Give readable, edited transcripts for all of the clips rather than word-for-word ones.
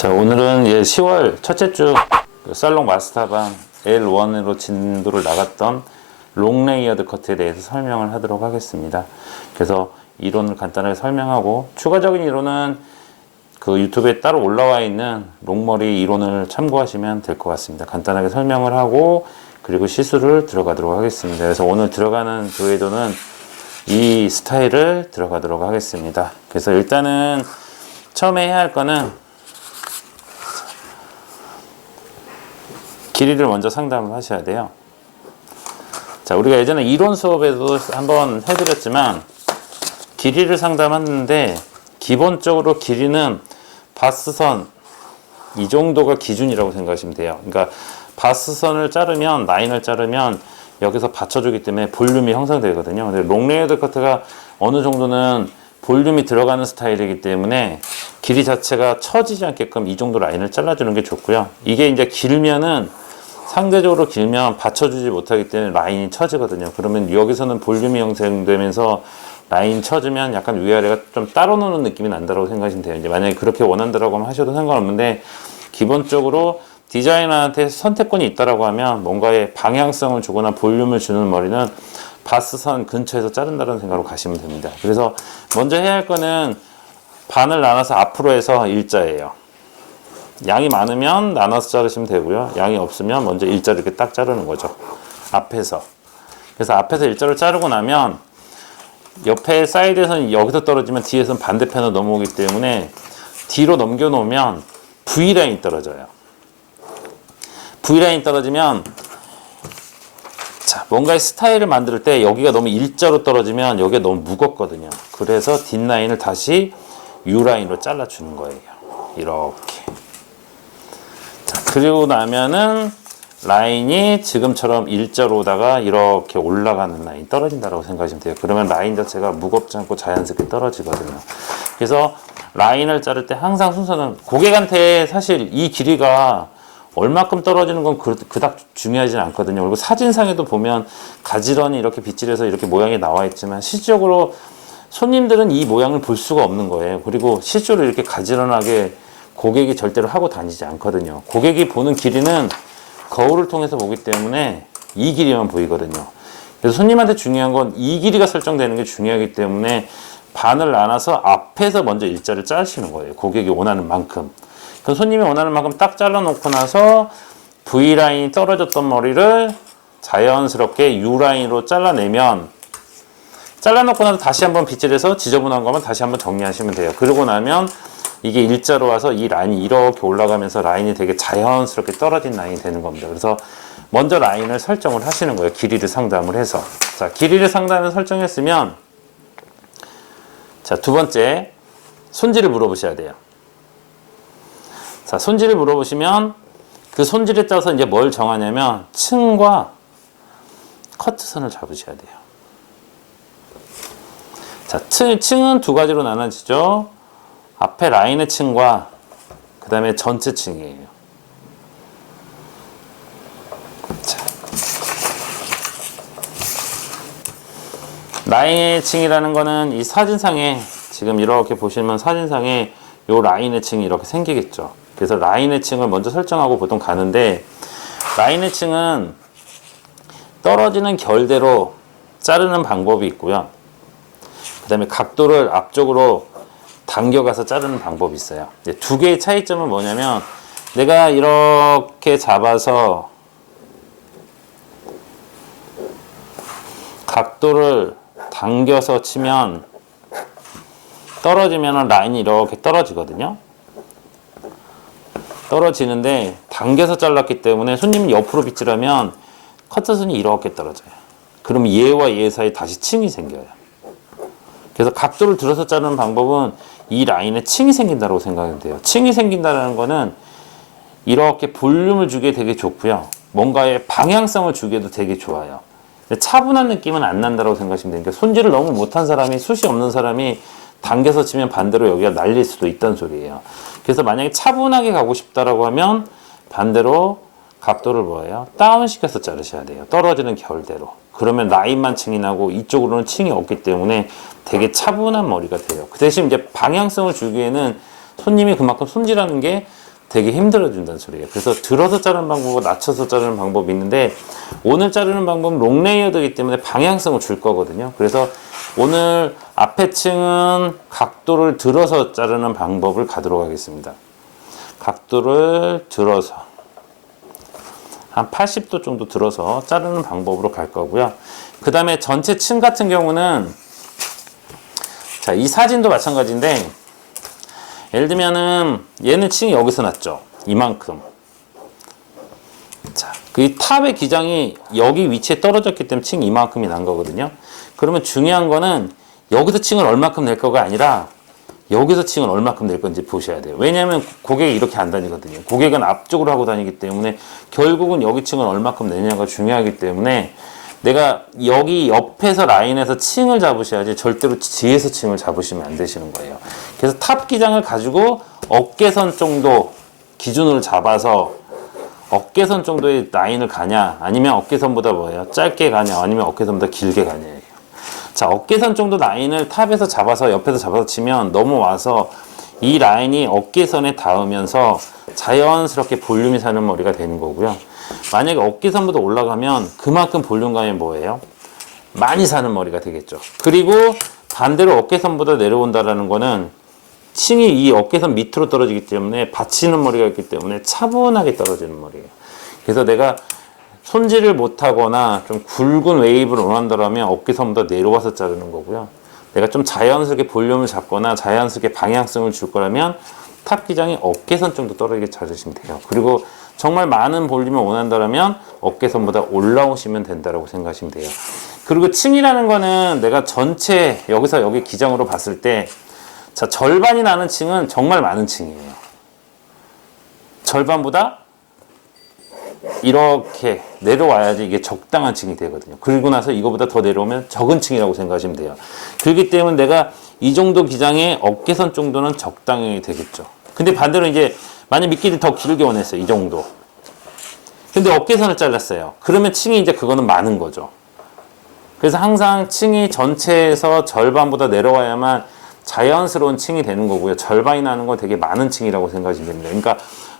자, 오늘은 10월 첫째 주 살롱 마스터방 L1으로 진도를 나갔던 롱 레이어드 커트에 대해서 설명을 하도록 하겠습니다. 그래서 이론을 간단하게 설명하고 추가적인 이론은 그 유튜브에 따로 올라와 있는 롱머리 이론을 참고하시면 될 것 같습니다. 간단하게 설명을 하고 그리고 시술을 들어가도록 하겠습니다. 그래서 오늘 들어가는 조회도는 이 스타일을 들어가도록 하겠습니다. 그래서 일단은 처음에 해야 할 거는 길이를 먼저 상담을 하셔야 돼요. 자, 우리가 예전에 이론 수업에도 한번 해드렸지만 길이를 상담했는데 기본적으로 길이는 바스선 이 정도가 기준이라고 생각하시면 돼요. 그러니까 바스선을 자르면 라인을 자르면 여기서 받쳐주기 때문에 볼륨이 형성되거든요. 근데 롱레이어드 커트가 어느 정도는 볼륨이 들어가는 스타일이기 때문에 길이 자체가 처지지 않게끔 이 정도 라인을 잘라주는 게 좋고요. 이게 이제 길면은 상대적으로 길면 받쳐주지 못하기 때문에 라인이 처지거든요. 그러면 여기서는 볼륨이 형성되면서 라인 처지면 약간 위아래가 좀 따로 노는 느낌이 난다고 생각하시면 돼요. 이제 만약에 그렇게 원한다라고 하면 하셔도 상관없는데 기본적으로 디자이너한테 선택권이 있다라고 하면 뭔가의 방향성을 주거나 볼륨을 주는 머리는 바스선 근처에서 자른다는 생각으로 가시면 됩니다. 그래서 먼저 해야 할 거는 반을 나눠서 앞으로 해서 일자예요. 양이 많으면 나눠서 자르시면 되고요. 양이 없으면 먼저 일자를 이렇게 딱 자르는 거죠. 앞에서. 그래서 앞에서 일자를 자르고 나면 옆에 사이드에서는 여기서 떨어지면 뒤에서는 반대편으로 넘어오기 때문에 뒤로 넘겨 놓으면 V라인이 떨어져요. V라인이 떨어지면 자, 뭔가의 스타일을 만들 때 여기가 너무 일자로 떨어지면 여기가 너무 무겁거든요. 그래서 뒷라인을 다시 U라인으로 잘라주는 거예요. 이렇게. 자, 그리고 나면은 라인이 지금처럼 일자로 오다가 이렇게 올라가는 라인 떨어진다고 생각하시면 돼요. 그러면 라인 자체가 무겁지 않고 자연스럽게 떨어지거든요. 그래서 라인을 자를 때 항상 순서는 고객한테 사실 이 길이가 얼마큼 떨어지는 건 그닥 중요하진 않거든요. 그리고 사진상에도 보면 가지런히 이렇게 빗질해서 이렇게 모양이 나와 있지만 실질적으로 손님들은 이 모양을 볼 수가 없는 거예요. 그리고 실제로 이렇게 가지런하게 고객이 절대로 하고 다니지 않거든요. 고객이 보는 길이는 거울을 통해서 보기 때문에 이 길이만 보이거든요. 그래서 손님한테 중요한 건 이 길이가 설정되는 게 중요하기 때문에 반을 나눠서 앞에서 먼저 일자를 자르시는 거예요. 고객이 원하는 만큼. 그럼 손님이 원하는 만큼 딱 잘라놓고 나서 V라인이 떨어졌던 머리를 자연스럽게 U라인으로 잘라내면 잘라놓고 나서 다시 한번 빗질해서 지저분한 거면 다시 한번 정리하시면 돼요. 그러고 나면 이게 일자로 와서 이 라인이 이렇게 올라가면서 라인이 되게 자연스럽게 떨어진 라인이 되는 겁니다. 그래서 먼저 라인을 설정을 하시는 거예요. 길이를 상담을 해서. 자, 길이를 상담을 설정했으면 자, 두 번째 손질을 물어보셔야 돼요. 자, 손질을 물어보시면 그 손질에 따라서 이제 뭘 정하냐면 층과 커트선을 잡으셔야 돼요. 자, 층은 두 가지로 나눠지죠. 앞에 라인의 층과 그 다음에 전체 층이에요. 자, 라인의 층이라는 거는 이 사진상에 지금 이렇게 보시면 사진상에 요 라인의 층이 이렇게 생기겠죠. 그래서 라인의 층을 먼저 설정하고 보통 가는데 라인의 층은 떨어지는 결대로 자르는 방법이 있고요. 그 다음에 각도를 앞쪽으로 당겨가서 자르는 방법이 있어요. 두 개의 차이점은 뭐냐면 내가 이렇게 잡아서 각도를 당겨서 치면 떨어지면 라인이 이렇게 떨어지거든요. 떨어지는데 당겨서 잘랐기 때문에 손님이 옆으로 빗질하면 커트선이 이렇게 떨어져요. 그럼 얘와 얘 사이에 다시 층이 생겨요. 그래서 각도를 들어서 자르는 방법은 이 라인에 층이 생긴다고 생각하면 돼요. 층이 생긴다는 거는 이렇게 볼륨을 주기에 되게 좋고요. 뭔가의 방향성을 주기에도 되게 좋아요. 차분한 느낌은 안 난다고 생각하시면 돼요. 그러니까 손질을 너무 못한 사람이, 숱이 없는 사람이 당겨서 치면 반대로 여기가 날릴 수도 있다는 소리예요. 그래서 만약에 차분하게 가고 싶다라고 하면 반대로 각도를 뭐예요? 다운시켜서 자르셔야 돼요. 떨어지는 결대로. 그러면 라인만 층이 나고 이쪽으로는 층이 없기 때문에 되게 차분한 머리가 돼요. 그 대신 이제 방향성을 주기에는 손님이 그만큼 손질하는 게 되게 힘들어진다는 소리예요. 그래서 들어서 자르는 방법과 낮춰서 자르는 방법이 있는데 오늘 자르는 방법은 롱 레이어드이기 때문에 방향성을 줄 거거든요. 그래서 오늘 앞에 층은 각도를 들어서 자르는 방법을 가도록 하겠습니다. 각도를 들어서 한 80도 정도 들어서 자르는 방법으로 갈 거고요. 그 다음에 전체 층 같은 경우는 자, 이 사진도 마찬가지인데 예를 들면은 얘는 층이 여기서 났죠. 이만큼. 자, 그 탑의 기장이 여기 위치에 떨어졌기 때문에 층이 이만큼이 난 거거든요. 그러면 중요한 거는 여기서 층을 얼마큼 낼 거가 아니라 여기서 층을 얼마큼 낼 건지 보셔야 돼요. 왜냐하면 고객이 이렇게 안 다니거든요. 고객은 앞쪽으로 하고 다니기 때문에 결국은 여기 층을 얼마큼 내냐가 중요하기 때문에 내가 여기 옆에서 라인에서 층을 잡으셔야지 절대로 뒤에서 층을 잡으시면 안 되시는 거예요. 그래서 탑 기장을 가지고 어깨선 정도 기준으로 잡아서 어깨선 정도의 라인을 가냐 아니면 어깨선보다 뭐예요? 짧게 가냐 아니면 어깨선보다 길게 가냐예요. 자, 어깨선 정도 라인을 탑에서 잡아서 옆에서 잡아서 치면 넘어와서 이 라인이 어깨선에 닿으면서 자연스럽게 볼륨이 사는 머리가 되는 거고요. 만약에 어깨선보다 올라가면 그만큼 볼륨감이 뭐예요? 많이 사는 머리가 되겠죠. 그리고 반대로 어깨선보다 내려온다라는 거는 층이 이 어깨선 밑으로 떨어지기 때문에 받치는 머리가 있기 때문에 차분하게 떨어지는 머리예요. 그래서 내가 손질을 못하거나 좀 굵은 웨이브를 원한다면 어깨선보다 내려와서 자르는 거고요. 내가 좀 자연스럽게 볼륨을 잡거나 자연스럽게 방향성을 줄 거라면 탑 기장이 어깨선 정도 떨어지게 자르시면 돼요. 그리고 정말 많은 볼륨을 원한다면 어깨선보다 올라오시면 된다고 생각하시면 돼요. 그리고 층이라는 거는 내가 전체 여기서 여기 기장으로 봤을 때 자, 절반이 나는 층은 정말 많은 층이에요. 절반보다 이렇게 내려와야지 이게 적당한 층이 되거든요. 그리고 나서 이거보다 더 내려오면 적은 층이라고 생각하시면 돼요. 그렇기 때문에 내가 이 정도 기장의 어깨선 정도는 적당히 되겠죠. 근데 반대로 이제 만약 미끼를 더 길게 원했어요. 이 정도. 근데 어깨선을 잘랐어요. 그러면 층이 이제 그거는 많은 거죠. 그래서 항상 층이 전체에서 절반보다 내려와야만 자연스러운 층이 되는 거고요. 절반이 나는 건 되게 많은 층이라고 생각하시면 됩니다. 그러니까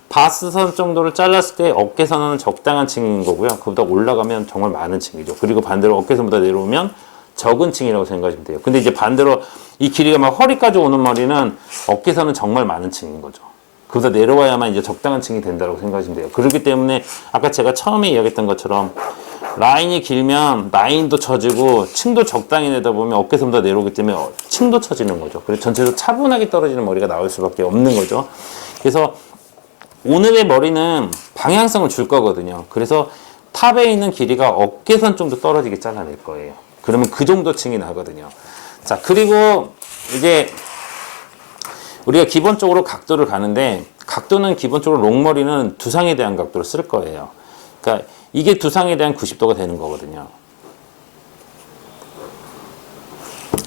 바스선 정도를 잘랐을 때 어깨선은 적당한 층인 거고요. 그보다 올라가면 정말 많은 층이죠. 그리고 반대로 어깨선보다 내려오면 적은 층이라고 생각하시면 돼요. 근데 이제 반대로 이 길이가 막 허리까지 오는 머리는 어깨선은 정말 많은 층인 거죠. 그보다 내려와야만 이제 적당한 층이 된다고 생각하시면 돼요. 그렇기 때문에 아까 제가 처음에 이야기했던 것처럼 라인이 길면 라인도 처지고 층도 적당히 내다 보면 어깨선보다 내려오기 때문에 층도 처지는 거죠. 그래서 전체적으로 차분하게 떨어지는 머리가 나올 수밖에 없는 거죠. 그래서 오늘의 머리는 방향성을 줄 거거든요. 그래서 탑에 있는 길이가 어깨선 정도 떨어지게 잘라낼 거예요. 그러면 그 정도 층이 나거든요. 자, 그리고 이제 우리가 기본적으로 각도를 가는데 각도는 기본적으로 롱머리는 두상에 대한 각도를 쓸 거예요. 그러니까 이게 두상에 대한 90도가 되는 거거든요.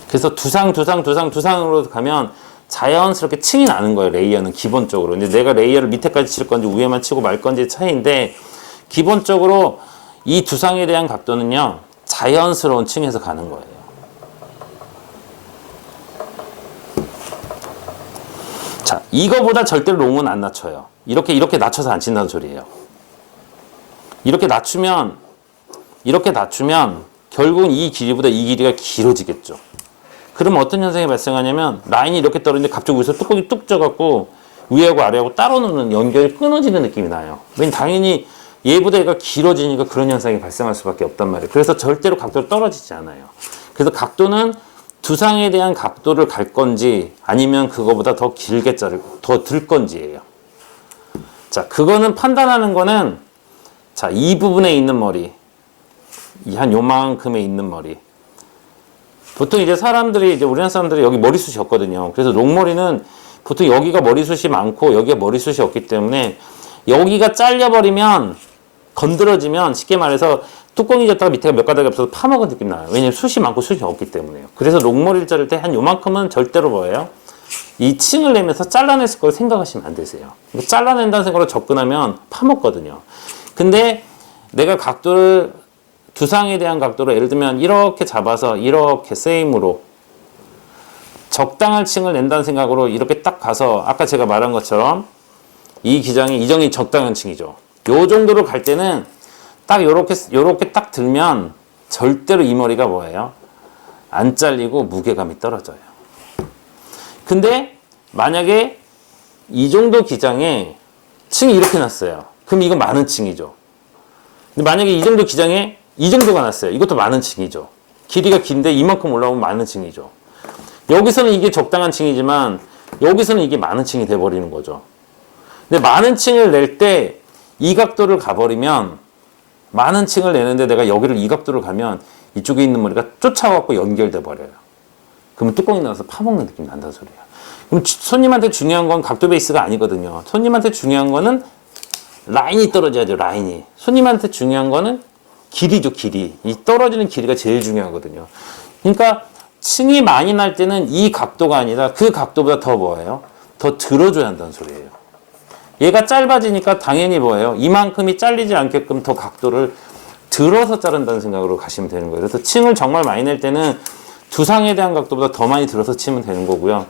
그래서 두상으로 가면 자연스럽게 층이 나는 거예요. 레이어는 기본적으로. 근데 내가 레이어를 밑에까지 칠 건지 위에만 치고 말 건지 차이인데 기본적으로 이 두상에 대한 각도는요. 자연스러운 층에서 가는 거예요. 자, 이거보다 절대로 롱은 안 낮춰요. 이렇게 낮춰서 안 친다는 소리예요. 이렇게 낮추면 결국은 이 길이보다 이 길이가 길어지겠죠. 그러면 어떤 현상이 발생하냐면 라인이 이렇게 떨어지는데 갑자기 위에서 뚜껑이 뚝 져갖고 위하고 아래하고 따로 노는 연결이 끊어지는 느낌이 나요. 왜냐면 당연히 얘보다 얘가 길어지니까 그런 현상이 발생할 수밖에 없단 말이에요. 그래서 절대로 각도가 떨어지지 않아요. 그래서 각도는 두상에 대한 각도를 갈 건지 아니면 그거보다 더 길게 자르고 더 들 건지예요. 자, 그거는 판단하는 거는 자, 이 부분에 있는 머리, 한 요만큼에 있는 머리. 보통 이제 우리나라 사람들이 여기 머리숱이 없거든요. 그래서 롱머리는 보통 여기가 머리숱이 많고 여기가 머리숱이 없기 때문에 여기가 잘려버리면 건드러지면 쉽게 말해서 뚜껑이 졌다가 밑에가 몇 가닥이 없어서 파먹은 느낌 나요. 왜냐면 숱이 많고 숱이 없기 때문에요. 그래서 롱머리를 자를 때 한 요만큼은 절대로 뭐예요? 이 층을 내면서 잘라냈을 걸 생각하시면 안 되세요. 잘라낸다는 생각으로 접근하면 파먹거든요. 근데 내가 각도를 두상에 대한 각도로 예를 들면 이렇게 잡아서 이렇게 세임으로 적당한 층을 낸다는 생각으로 이렇게 딱 가서 아까 제가 말한 것처럼 이 기장이 이정이 적당한 층이죠. 요 정도로 갈 때는 딱 요렇게 딱 들면 절대로 이 머리가 뭐예요? 안 잘리고 무게감이 떨어져요. 근데 만약에 이 정도 기장에 층이 이렇게 났어요. 그럼 이건 많은 층이죠. 근데 만약에 이 정도 기장에 이 정도가 났어요. 이것도 많은 층이죠. 길이가 긴데 이만큼 올라오면 많은 층이죠. 여기서는 이게 적당한 층이지만 여기서는 이게 많은 층이 돼버리는 거죠. 근데 많은 층을 낼 때 이 각도를 가버리면 많은 층을 내는데 내가 여기를 이 각도를 가면 이쪽에 있는 머리가 쫓아와갖고 연결돼 버려요. 그러면 뚜껑이 나와서 파먹는 느낌이 난다는 소리예요. 그럼 손님한테 중요한 건 각도 베이스가 아니거든요. 손님한테 중요한 거는 라인이 떨어져야죠. 라인이. 손님한테 중요한 거는 길이죠. 길이. 이 떨어지는 길이가 제일 중요하거든요. 그러니까 층이 많이 날 때는 이 각도가 아니라 그 각도보다 더 뭐예요? 더 들어줘야 한다는 소리예요. 얘가 짧아지니까 당연히 뭐예요? 이만큼이 잘리지 않게끔 더 각도를 들어서 자른다는 생각으로 가시면 되는 거예요. 그래서 층을 정말 많이 낼 때는 두상에 대한 각도보다 더 많이 들어서 치면 되는 거고요.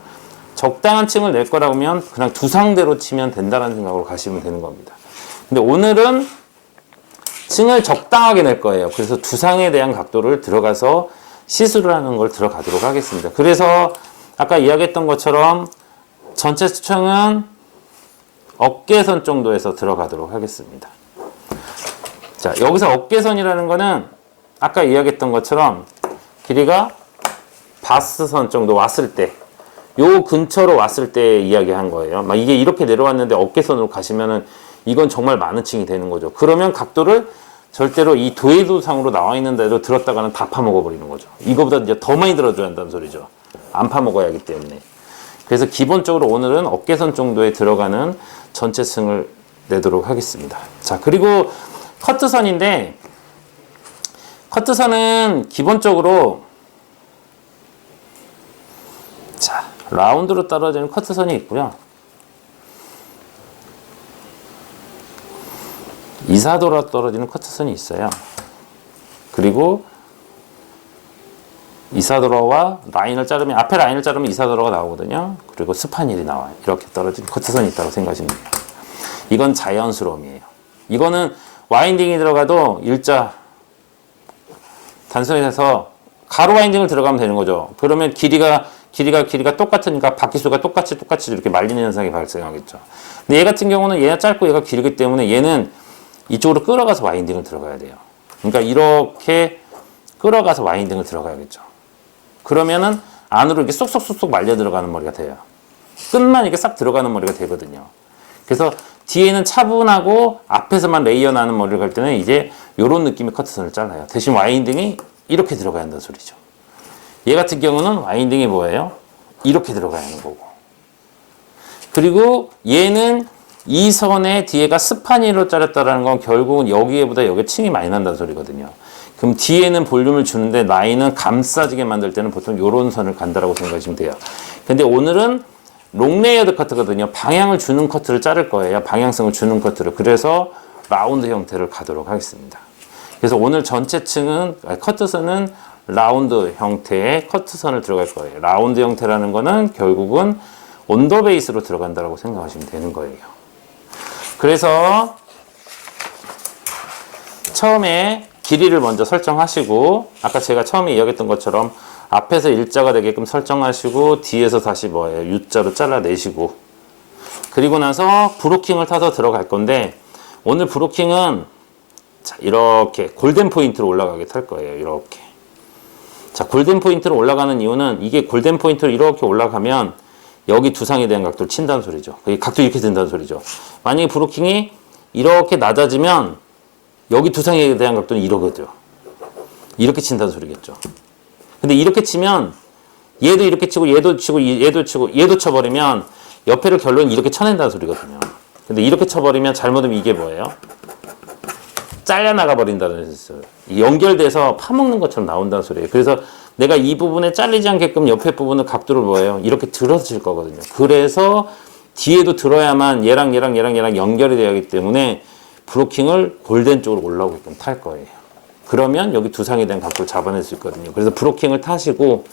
적당한 층을 낼 거라고 하면 그냥 두상대로 치면 된다는 생각으로 가시면 되는 겁니다. 근데 오늘은 층을 적당하게 낼 거예요. 그래서 두상에 대한 각도를 들어가서 시술을 하는 걸 들어가도록 하겠습니다. 그래서 아까 이야기했던 것처럼 전체 층은 어깨선 정도에서 들어가도록 하겠습니다. 자, 여기서 어깨선이라는 거는 아까 이야기했던 것처럼 길이가 바스선 정도 왔을 때, 요 근처로 왔을 때 이야기한 거예요. 막 이게 이렇게 내려왔는데 어깨선으로 가시면은 이건 정말 많은 층이 되는 거죠. 그러면 각도를 절대로 이 도해도상으로 나와 있는 데로 들었다가는 다 파먹어 버리는 거죠. 이거보다 이제 더 많이 들어줘야 한다는 소리죠. 안 파먹어야 하기 때문에. 그래서 기본적으로 오늘은 어깨선 정도에 들어가는 전체 층을 내도록 하겠습니다. 자, 그리고 커트선인데, 커트선은 기본적으로 자, 라운드로 떨어지는 커트선이 있고요. 이사도로 떨어지는 커트선이 있어요. 그리고 이사도로와 라인을 자르면, 앞에 라인을 자르면 이사도로가 나오거든요. 그리고 스파닐이 나와요. 이렇게 떨어진 커트선이 있다고 생각하시면 돼요. 이건 자연스러움이에요. 이거는 와인딩이 들어가도 일자 단선에서 가로 와인딩을 들어가면 되는 거죠. 그러면 길이가 똑같으니까 바퀴수가 똑같이 이렇게 말리는 현상이 발생하겠죠. 근데 얘 같은 경우는 얘가 짧고 얘가 길기 때문에 얘는 이쪽으로 끌어가서 와인딩을 들어가야 돼요. 그러니까 이렇게 끌어가서 와인딩을 들어가야겠죠. 그러면은 안으로 이렇게 쏙쏙쏙쏙 말려 들어가는 머리가 돼요. 끝만 이렇게 싹 들어가는 머리가 되거든요. 그래서 뒤에는 차분하고 앞에서만 레이어 나는 머리를 갈 때는 이제 요런 느낌의 커트선을 잘라요. 대신 와인딩이 이렇게 들어가야 한다는 소리죠. 얘 같은 경우는 와인딩이 뭐예요? 이렇게 들어가야 하는 거고. 그리고 얘는 이 선의 뒤에가 스파니로 자랐다는 건 결국은 여기에보다 여기 층이 많이 난다는 소리거든요. 그럼 뒤에는 볼륨을 주는데 라인은 감싸지게 만들 때는 보통 이런 선을 간다라고 생각하시면 돼요. 근데 오늘은 롱레이어드 커트거든요. 방향을 주는 커트를 자를 거예요. 방향성을 주는 커트를. 그래서 라운드 형태를 가도록 하겠습니다. 그래서 오늘 전체 층은 커트선은 라운드 형태의 커트선을 들어갈 거예요. 라운드 형태라는 거는 결국은 온더 베이스로 들어간다라고 생각하시면 되는 거예요. 그래서 처음에 길이를 먼저 설정하시고, 아까 제가 처음에 이야기했던 것처럼 앞에서 일자가 되게끔 설정하시고 뒤에서 다시 뭐예요? U자로 잘라내시고, 그리고 나서 브로킹을 타서 들어갈 건데, 오늘 브로킹은 자, 이렇게 골든 포인트로 올라가게 탈 거예요. 이렇게. 자, 골든 포인트로 올라가는 이유는 이게 골든 포인트로 이렇게 올라가면 여기 두상에 대한 각도를 친다는 소리죠. 이 각도 이렇게 된다는 소리죠. 만약에 브로킹이 이렇게 낮아지면 여기 두상에 대한 각도는 이러거든요. 이렇게 친다는 소리겠죠. 근데 이렇게 치면 얘도 이렇게 치고 얘도 치고 얘도 치고 얘도 쳐버리면 옆에를 결론이 이렇게 쳐낸다는 소리거든요. 근데 이렇게 쳐버리면 잘못하면 이게 뭐예요? 잘려나가 버린다는 뜻이에요. 연결돼서 파먹는 것처럼 나온다는 소리예요. 그래서 내가 이 부분에 잘리지 않게끔 옆에 부분을 각도를 뭐예요? 이렇게 들어서 칠 거거든요. 그래서 뒤에도 들어야만 얘랑 연결이 되어야 하기 때문에 브로킹을 골덴 쪽으로 올라오게끔 탈 거예요. 그러면 여기 두상에 대한 각도를 잡아낼 수 있거든요. 그래서 브로킹을 타시고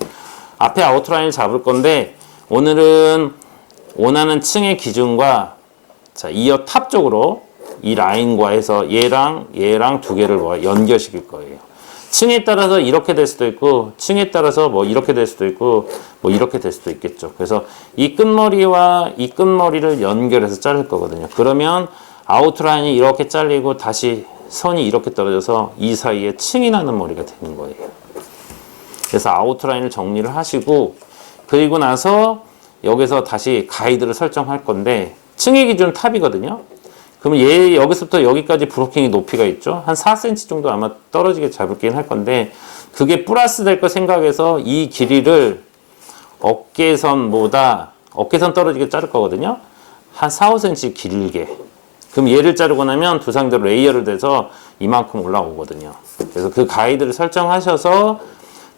앞에 아웃라인을 잡을 건데, 오늘은 원하는 층의 기준과 자, 이어 탑 쪽으로 이 라인과 해서 얘랑 두 개를 연결시킬 거예요. 층에 따라서 이렇게 될 수도 있고, 층에 따라서 뭐 이렇게 될 수도 있고, 뭐 이렇게 될 수도 있겠죠. 그래서 이 끝머리와 이 끝머리를 연결해서 자를 거거든요. 그러면 아웃라인이 이렇게 잘리고 다시 선이 이렇게 떨어져서 이 사이에 층이 나는 머리가 되는 거예요. 그래서 아웃라인을 정리를 하시고, 그리고 나서 여기서 다시 가이드를 설정할 건데, 층의 기준은 탑이거든요. 그러면 얘 여기서부터 여기까지 브로킹의 높이가 있죠. 한 4cm 정도 아마 떨어지게 잡을긴 할 건데, 그게 플러스 될 거 생각해서 이 길이를 어깨선 떨어지게 자를 거거든요. 한 4, 5cm 길게. 그럼 얘를 자르고 나면 두상대로 레이어를 돼서 이만큼 올라오거든요. 그래서 그 가이드를 설정하셔서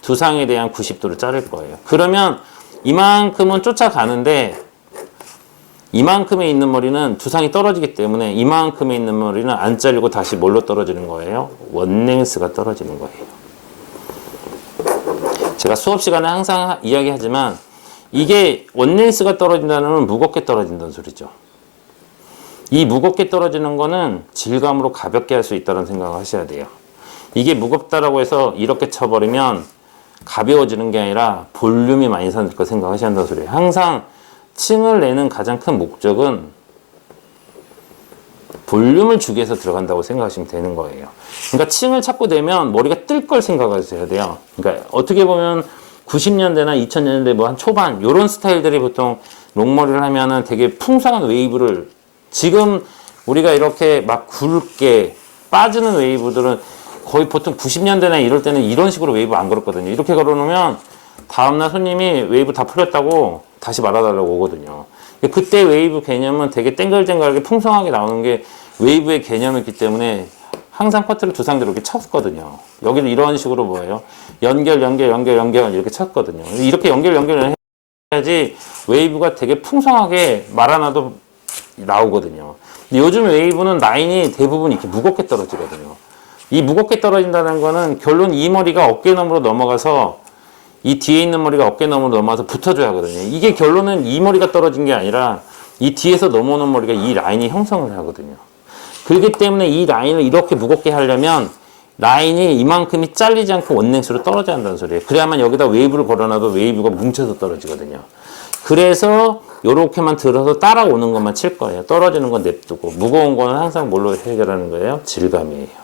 두상에 대한 90도를 자를 거예요. 그러면 이만큼은 쫓아가는데, 이만큼에 있는 머리는 두상이 떨어지기 때문에 이만큼에 있는 머리는 안 잘리고 다시 뭘로 떨어지는 거예요? 원랭스가 떨어지는 거예요. 제가 수업 시간에 항상 이야기하지만 이게 원랭스가 떨어진다는 건 무겁게 떨어진다는 소리죠. 이 무겁게 떨어지는 거는 질감으로 가볍게 할 수 있다는 생각을 하셔야 돼요. 이게 무겁다라고 해서 이렇게 쳐버리면 가벼워지는 게 아니라 볼륨이 많이 생길 거 생각하셔야 한다는 소리예요. 항상 층을 내는 가장 큰 목적은 볼륨을 주기 위해서 들어간다고 생각하시면 되는 거예요. 그러니까 층을 자꾸 내면 머리가 뜰 걸 생각하셔야 돼요. 그러니까 어떻게 보면 90년대나 2000년대 뭐 한 초반 요런 스타일들이 보통 롱머리를 하면은 되게 풍성한 웨이브를, 지금 우리가 이렇게 막 굵게 빠지는 웨이브들은 거의 보통 90년대나 이럴 때는 이런 식으로 웨이브 안 걸었거든요. 이렇게 걸어놓으면 다음날 손님이 웨이브 다 풀렸다고 다시 말아달라고 오거든요. 그때 웨이브 개념은 되게 땡글땡글하게 풍성하게 나오는 게 웨이브의 개념이기 때문에 항상 커트를 두상대로 이렇게 쳤거든요. 여기도 이런 식으로 뭐예요? 연결 이렇게 쳤거든요. 이렇게 연결 해야지 웨이브가 되게 풍성하게 말아놔도 나오거든요. 근데 요즘 웨이브는 라인이 대부분 이렇게 무겁게 떨어지거든요. 이 무겁게 떨어진다는 거는 결론 이 머리가 어깨너머로 넘어가서 이 뒤에 있는 머리가 어깨너머로 넘어가서 붙어줘야 하거든요. 이게 결론은 이 머리가 떨어진 게 아니라 이 뒤에서 넘어오는 머리가 이 라인이 형성을 하거든요. 그렇기 때문에 이 라인을 이렇게 무겁게 하려면 라인이 이만큼이 잘리지 않고 원랭스로 떨어져야 한다는 소리예요. 그래야만 여기다 웨이브를 걸어놔도 웨이브가 뭉쳐서 떨어지거든요. 그래서 요렇게만 들어서 따라오는 것만 칠 거예요. 떨어지는 건 냅두고. 무거운 거는 항상 뭘로 해결하는 거예요? 질감이에요.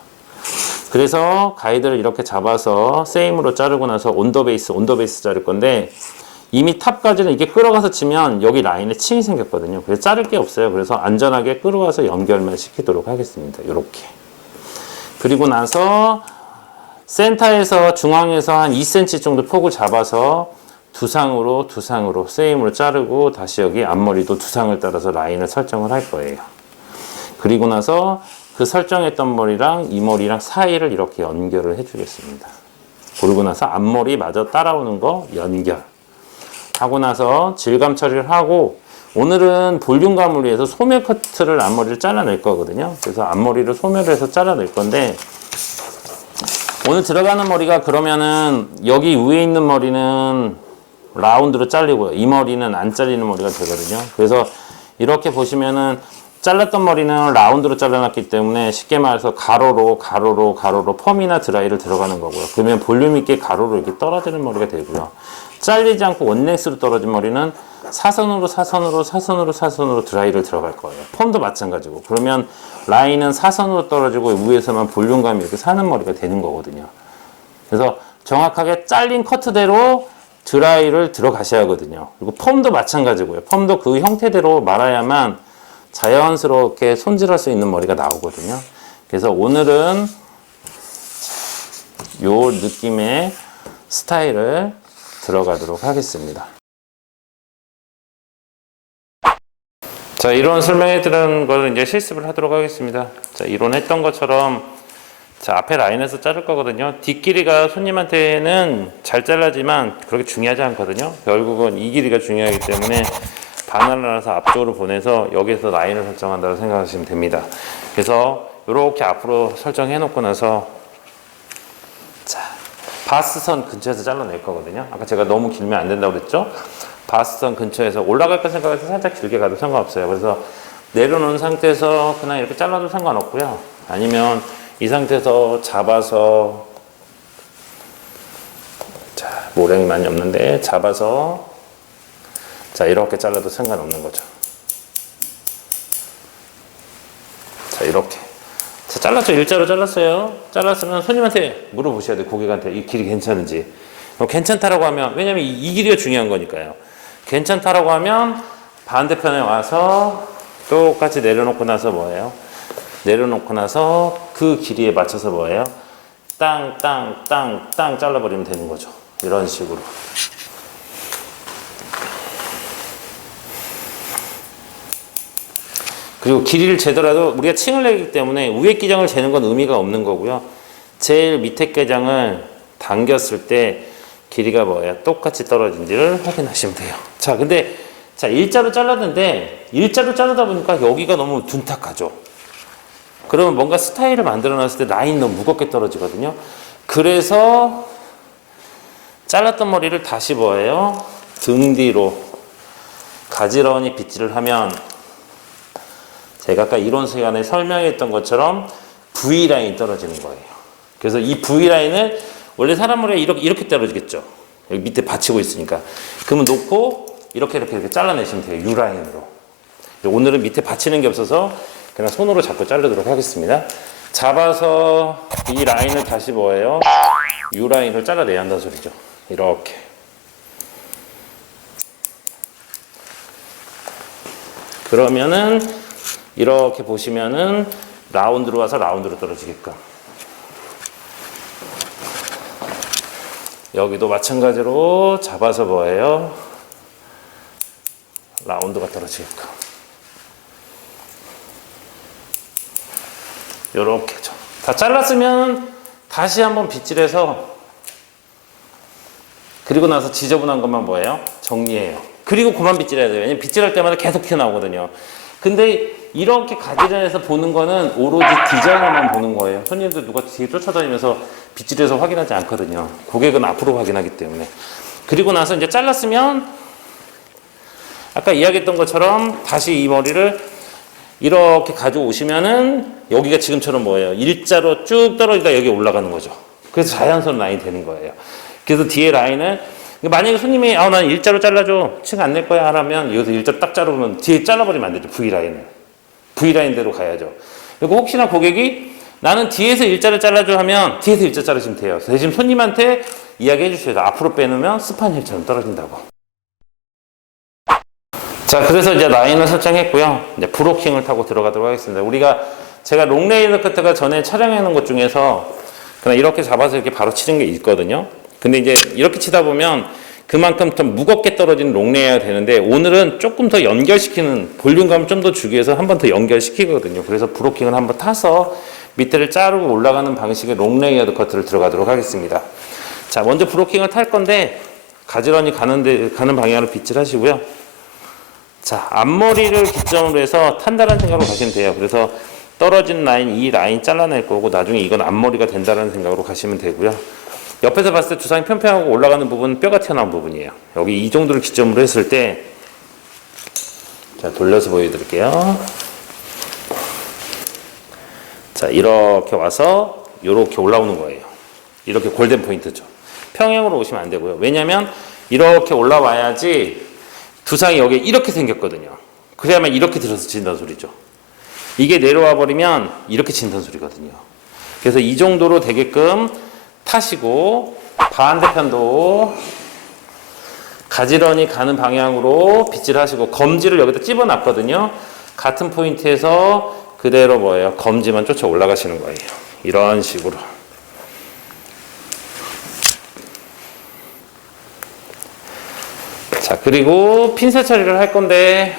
그래서 가이드를 이렇게 잡아서 세임으로 자르고 나서 온더베이스 자를 건데, 이미 탑까지는 이게 끌어가서 치면 여기 라인에 층이 생겼거든요. 그래서 자를 게 없어요. 그래서 안전하게 끌어가서 연결만 시키도록 하겠습니다. 이렇게. 그리고 나서 센터에서 중앙에서 한 2cm 정도 폭을 잡아서 두상으로 세임으로 자르고 다시 여기 앞머리도 두상을 따라서 라인을 설정을 할 거예요. 그리고 나서 그 설정했던 머리랑 이 머리랑 사이를 이렇게 연결을 해주겠습니다. 그러고 나서 앞머리 마저 따라오는 거 연결. 하고 나서 질감 처리를 하고, 오늘은 볼륨감을 위해서 소멸 커트를 앞머리를 잘라낼 거거든요. 그래서 앞머리를 소멸을 해서 잘라낼 건데, 오늘 들어가는 머리가 그러면은 여기 위에 있는 머리는 라운드로 잘리고요. 이 머리는 안 잘리는 머리가 되거든요. 그래서 이렇게 보시면은 잘랐던 머리는 라운드로 잘라놨기 때문에 쉽게 말해서 가로로 펌이나 드라이를 들어가는 거고요. 그러면 볼륨 있게 가로로 이렇게 떨어지는 머리가 되고요. 잘리지 않고 원랭스로 떨어진 머리는 사선으로 드라이를 들어갈 거예요. 펌도 마찬가지고. 그러면 라인은 사선으로 떨어지고 위에서만 볼륨감이 이렇게 사는 머리가 되는 거거든요. 그래서 정확하게 잘린 커트대로 드라이를 들어가셔야 하거든요. 그리고 펌도 마찬가지고요. 펌도 그 형태대로 말아야만 자연스럽게 손질할 수 있는 머리가 나오거든요. 그래서 오늘은 요 느낌의 스타일을 들어가도록 하겠습니다. 자, 이론 설명해 드린 거를 이제 실습을 하도록 하겠습니다. 자, 이론 했던 것처럼 자, 앞에 라인에서 자를 거거든요. 뒷길이가 손님한테는 잘 잘라지만 그렇게 중요하지 않거든요. 결국은 이 길이가 중요하기 때문에 바나나라서 앞쪽으로 보내서 여기서 라인을 설정한다고 생각하시면 됩니다. 그래서 이렇게 앞으로 설정해 놓고 나서 자, 바스선 근처에서 잘라낼 거거든요. 아까 제가 너무 길면 안 된다고 그랬죠? 바스선 근처에서 올라갈 거 생각해서 살짝 길게 가도 상관없어요. 그래서 내려놓은 상태에서 그냥 이렇게 잘라도 상관없고요. 아니면 이 상태에서 잡아서, 자, 모량이 많이 없는데 잡아서, 자, 이렇게 잘라도 상관없는 거죠. 자, 이렇게. 자, 잘랐죠. 일자로 잘랐어요. 잘랐으면 손님한테 물어보셔야 돼요. 고객한테 이 길이 괜찮은지. 괜찮다라고 하면, 왜냐면 이 길이가 중요한 거니까요. 괜찮다라고 하면 반대편에 와서 똑같이 내려놓고 나서 뭐예요? 내려놓고 나서 그 길이에 맞춰서 뭐예요? 땅 잘라버리면 되는 거죠. 이런 식으로. 그리고 길이를 재더라도 우리가 층을 내기 때문에 위에 기장을 재는 건 의미가 없는 거고요. 제일 밑에 기장을 당겼을 때 길이가 뭐예요? 똑같이 떨어진지를 확인하시면 돼요. 자, 근데 자, 일자로 잘랐는데 일자로 자르다 보니까 여기가 너무 둔탁하죠. 그러면 뭔가 스타일을 만들어 놨을 때 라인 너무 무겁게 떨어지거든요. 그래서 잘랐던 머리를 다시 뭐예요? 등 뒤로 가지런히 빗질을 하면 제가 아까 이론 시간에 설명했던 것처럼 V라인이 떨어지는 거예요. 그래서 이 V라인을 원래 사람 머리가 이렇게 떨어지겠죠. 여기 밑에 받치고 있으니까. 그러면 놓고 이렇게 잘라내시면 돼요. U라인으로. 오늘은 밑에 받치는 게 없어서 그냥 손으로 잡고 자르도록 하겠습니다. 잡아서 이 라인을 다시 뭐예요? U라인을 잘라내야 한다는 소리죠. 이렇게. 그러면은 이렇게 보시면은 라운드로 와서 라운드로 떨어지게끔. 여기도 마찬가지로 잡아서 뭐예요? 라운드가 떨어지게끔. 요렇게죠. 다 잘랐으면 다시 한번 빗질해서 그리고 나서 지저분한 것만 뭐예요? 정리해요. 그리고 그만 빗질해야 돼요. 왜냐면 빗질할 때마다 계속 튀어나오거든요. 근데 이렇게 가지런해서 보는 거는 오로지 디자인만 보는 거예요. 손님들 누가 뒤에 쫓아다니면서 빗질해서 확인하지 않거든요. 고객은 앞으로 확인하기 때문에. 그리고 나서 이제 잘랐으면 아까 이야기했던 것처럼 다시 이 머리를 이렇게 가져오시면은 여기가 지금처럼 뭐예요? 일자로 쭉 떨어지다 여기 올라가는 거죠. 그래서 자연스러운 라인이 되는 거예요. 그래서 뒤에 라인을 만약에 손님이 난 일자로 잘라줘 층 안 낼 거야 하라면 여기서 일자로 딱 자르면 뒤에 잘라버리면 안 되죠. V라인을. V라인대로 가야죠. 그리고 혹시나 고객이 나는 뒤에서 일자를 잘라줘 하면 뒤에서 일자 자르시면 돼요. 대신 손님한테 이야기해 주셔야 돼요. 앞으로 빼놓으면 스판 힐처럼 떨어진다고. 자, 그래서 이제 라인을 설정했고요. 이제 브로킹을 타고 들어가도록 하겠습니다. 제가 롱레이더 커트가 전에 촬영해 놓은 것 중에서 그냥 이렇게 잡아서 이렇게 바로 치는 게 있거든요. 근데 이제 이렇게 치다 보면 그만큼 좀 무겁게 떨어지는 롱레이어가 되는데 오늘은 조금 더 연결시키는 볼륨감을 좀 더 주기 위해서 한 번 더 연결시키거든요. 그래서 브로킹을 한번 타서 밑에를 자르고 올라가는 방식의 롱레이어드 커트를 들어가도록 하겠습니다. 자, 먼저 브로킹을 탈 건데 가지런히 가는 방향으로 빗질 하시고요. 자, 앞머리를 기점으로 해서 탄다는 생각으로 가시면 돼요. 그래서 떨어진 라인, 이 라인 잘라낼 거고 나중에 이건 앞머리가 된다는 생각으로 가시면 되고요. 옆에서 봤을 때 두상이 평평하고 올라가는 부분은 뼈가 튀어나온 부분이에요. 여기 이 정도를 기점으로 했을 때, 자, 돌려서 보여드릴게요. 자, 이렇게 와서 이렇게 올라오는 거예요. 이렇게 골든 포인트죠. 평행으로 오시면 안 되고요. 왜냐면 이렇게 올라와야지 두상이 여기에 이렇게 생겼거든요. 그래야만 이렇게 들어서 진다는 소리죠. 이게 내려와 버리면 이렇게 진다는 소리거든요. 그래서 이 정도로 되게끔 타시고 반대편도 가지런히 가는 방향으로 빗질하시고 검지를 여기다 집어놨거든요. 같은 포인트에서 그대로 뭐예요? 검지만 쫓아 올라가시는 거예요. 이런 식으로. 자, 그리고 핀셋 처리를 할 건데,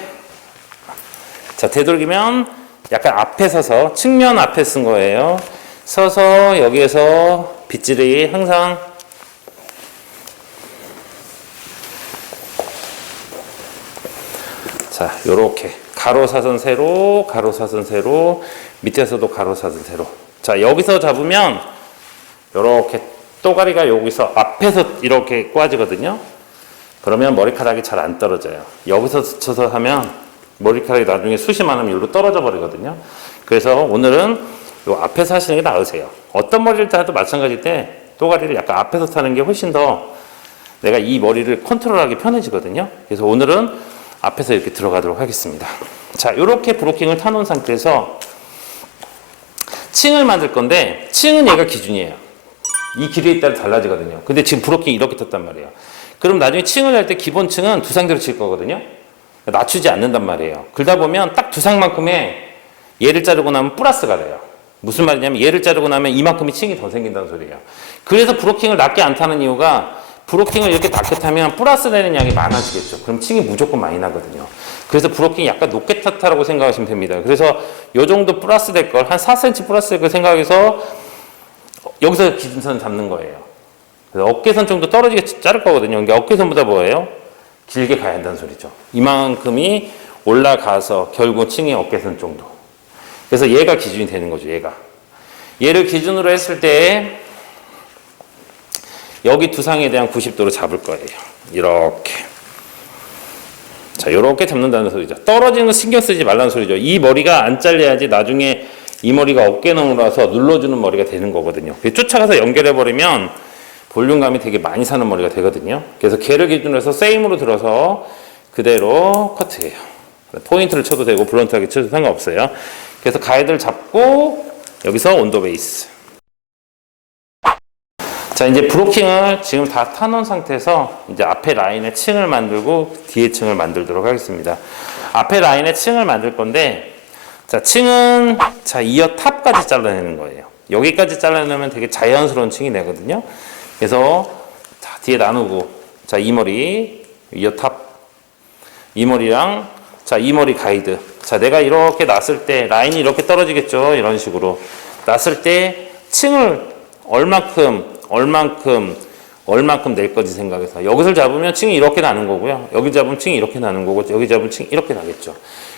자, 되도록이면 약간 앞에 서서 측면 앞에 쓴 거예요. 서서 여기에서 빗질이 항상 자, 요렇게 가로 사선 세로, 가로 사선 세로, 밑에서도 가로 사선 세로. 자, 여기서 잡으면 요렇게 또가리가 여기서 앞에서 이렇게 꽈지거든요. 그러면 머리카락이 잘 안 떨어져요. 여기서 스쳐서 하면 머리카락이 나중에 숱이 많으면 여기로 떨어져 버리거든요. 그래서 오늘은 요 앞에서 하시는 게 나으세요. 어떤 머리를 타도 마찬가지일 때 또가리를 약간 앞에서 타는 게 훨씬 더 내가 이 머리를 컨트롤하기 편해지거든요. 그래서 오늘은 앞에서 이렇게 들어가도록 하겠습니다. 자, 이렇게 브로킹을 타놓은 상태에서 층을 만들 건데 층은 얘가 기준이에요. 이 길이에 따라 달라지거든요. 근데 지금 브로킹이 이렇게 탔단 말이에요. 그럼 나중에 층을 할 때 기본 층은 두상대로 칠 거거든요. 낮추지 않는단 말이에요. 그러다 보면 딱 두상만큼의 얘를 자르고 나면 플러스가 돼요. 무슨 말이냐면 얘를 자르고 나면 이만큼의 층이 더 생긴다는 소리예요. 그래서 브로킹을 낮게 안 타는 이유가 브로킹을 이렇게 낮게 타면 플러스 되는 양이 많아지겠죠. 그럼 층이 무조건 많이 나거든요. 그래서 브로킹이 약간 높게 탔다라고 생각하시면 됩니다. 그래서 요 정도 플러스 될 걸 한 4cm 플러스 될 걸 생각해서 여기서 기준선 잡는 거예요. 그래서 어깨선 정도 떨어지게 자를 거거든요. 그러니까 어깨선보다 뭐예요? 길게 가야 한다는 소리죠. 이만큼이 올라가서 결국 층이 어깨선 정도. 그래서 얘가 기준이 되는 거죠. 얘를 기준으로 했을 때 여기 두상에 대한 90도로 잡을 거예요. 이렇게. 자, 이렇게 잡는다는 소리죠. 떨어지는 거 신경 쓰지 말라는 소리죠. 이 머리가 안 잘려야지 나중에 이 머리가 어깨 너머라서 눌러주는 머리가 되는 거거든요. 쫓아가서 연결해버리면 볼륨감이 되게 많이 사는 머리가 되거든요. 그래서 걔를 기준으로 해서 세임으로 들어서 그대로 커트해요. 포인트를 쳐도 되고 블런트하게 쳐도 상관없어요. 그래서 가이드를 잡고 여기서 온도 베이스. 자, 이제 브로킹을 지금 다 타놓은 상태에서 이제 앞에 라인에 층을 만들고 뒤에 층을 만들도록 하겠습니다. 앞에 라인에 층을 만들 건데, 자, 층은 자, 이어 탑까지 잘라내는 거예요. 여기까지 잘라내면 되게 자연스러운 층이 되거든요. 그래서 자, 뒤에 나누고, 자, 이 머리, 이어 탑, 이 머리랑 자, 이 머리 가이드. 자, 내가 이렇게 놨을 때 라인이 이렇게 떨어지겠죠. 이런 식으로 놨을 때 층을 얼만큼 낼 거지 생각해서 여기서 잡으면 층이 이렇게 나는 거고요. 여기 잡으면 층이 이렇게 나는 거고 여기 잡으면 층이 이렇게 나겠죠.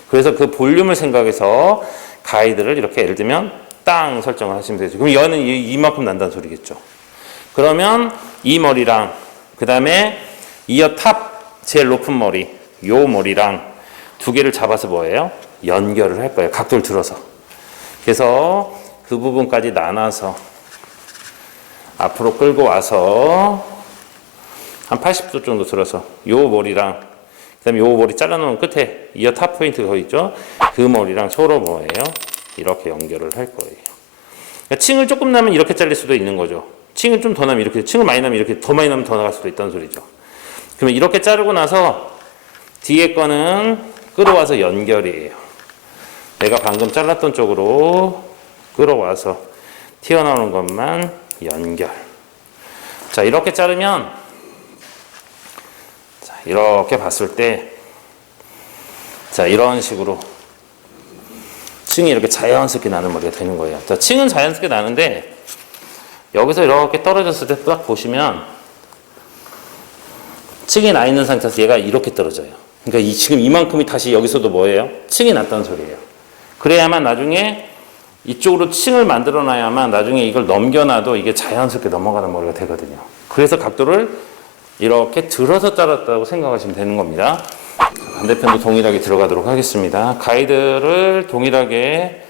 그래서 그 볼륨을 생각해서 가이드를 이렇게 예를 들면 땅 설정을 하시면 되죠. 그럼 얘는 이만큼 난다는 소리겠죠. 그러면 이 머리랑 그 다음에 이어 탑 제일 높은 머리 요 머리랑 두 개를 잡아서 뭐예요? 연결을 할 거예요. 각도를 들어서. 그래서 그 부분까지 나눠서 앞으로 끌고 와서 한 80도 정도 들어서 요 머리랑 그 다음에 요 머리 잘라놓은 끝에 이어 탑 포인트 거 있죠? 그 머리랑 서로 뭐예요? 이렇게 연결을 할 거예요. 그러니까 층을 조금 나면 이렇게 잘릴 수도 있는 거죠. 층을 좀 더 나면 이렇게, 층을 많이 나면 이렇게, 더 많이 나면 더 나갈 수도 있다는 소리죠. 그러면 이렇게 자르고 나서 뒤에 거는 끌어와서 연결이에요. 내가 방금 잘랐던 쪽으로 끌어와서 튀어나오는 것만 연결. 자, 이렇게 자르면 자, 이렇게 봤을 때 자, 이런 식으로 층이 이렇게 자연스럽게 나는 머리가 되는 거예요. 자, 층은 자연스럽게 나는데 여기서 이렇게 떨어졌을 때 딱 보시면 층이 나 있는 상태에서 얘가 이렇게 떨어져요. 그러니까 지금 이만큼이 다시 여기서도 뭐예요? 층이 났다는 소리예요. 그래야만 나중에 이쪽으로 층을 만들어 놔야만 나중에 이걸 넘겨놔도 이게 자연스럽게 넘어가는 머리가 되거든요. 그래서 각도를 이렇게 들어서 잘랐다고 생각하시면 되는 겁니다. 반대편도 동일하게 들어가도록 하겠습니다. 가이드를 동일하게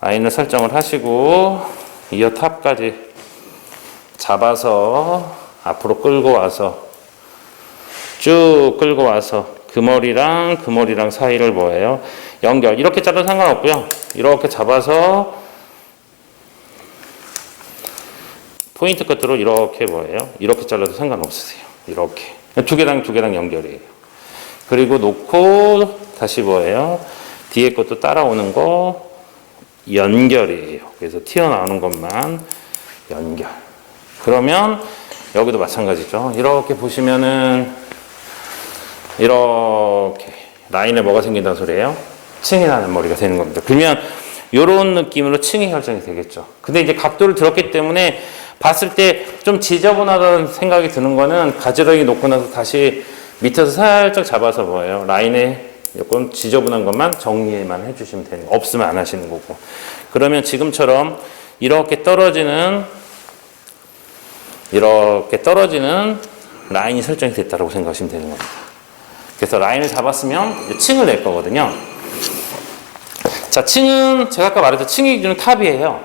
라인을 설정을 하시고 이어 탑까지 잡아서 앞으로 끌고 와서 쭉 끌고 와서 그 머리랑 사이를 뭐예요? 연결. 이렇게 자르면 상관없고요. 이렇게 잡아서 포인트 끝으로 이렇게 뭐예요? 이렇게 잘라도 상관없으세요. 이렇게. 두 개랑 연결이에요. 그리고 놓고 다시 뭐예요? 뒤에 것도 따라오는 거 연결이에요. 그래서 튀어나오는 것만 연결. 그러면 여기도 마찬가지죠. 이렇게 보시면은 이렇게 라인에 뭐가 생긴다는 소리예요? 층이 나는 머리가 되는 겁니다. 그러면 이런 느낌으로 층이 결정이 되겠죠. 근데 이제 각도를 들었기 때문에 봤을 때 좀 지저분하다는 생각이 드는 거는 가지런히 놓고 나서 다시 밑에서 살짝 잡아서 뭐예요? 라인에 조금 지저분한 것만 정리만 해주시면 되는 거. 없으면 안 하시는 거고. 그러면 지금처럼 이렇게 떨어지는 라인이 설정이 됐다고 생각하시면 되는 겁니다. 그래서 라인을 잡았으면 이제 층을 낼 거거든요. 자, 층은 제가 아까 말했던 층의 기준은 탑이에요.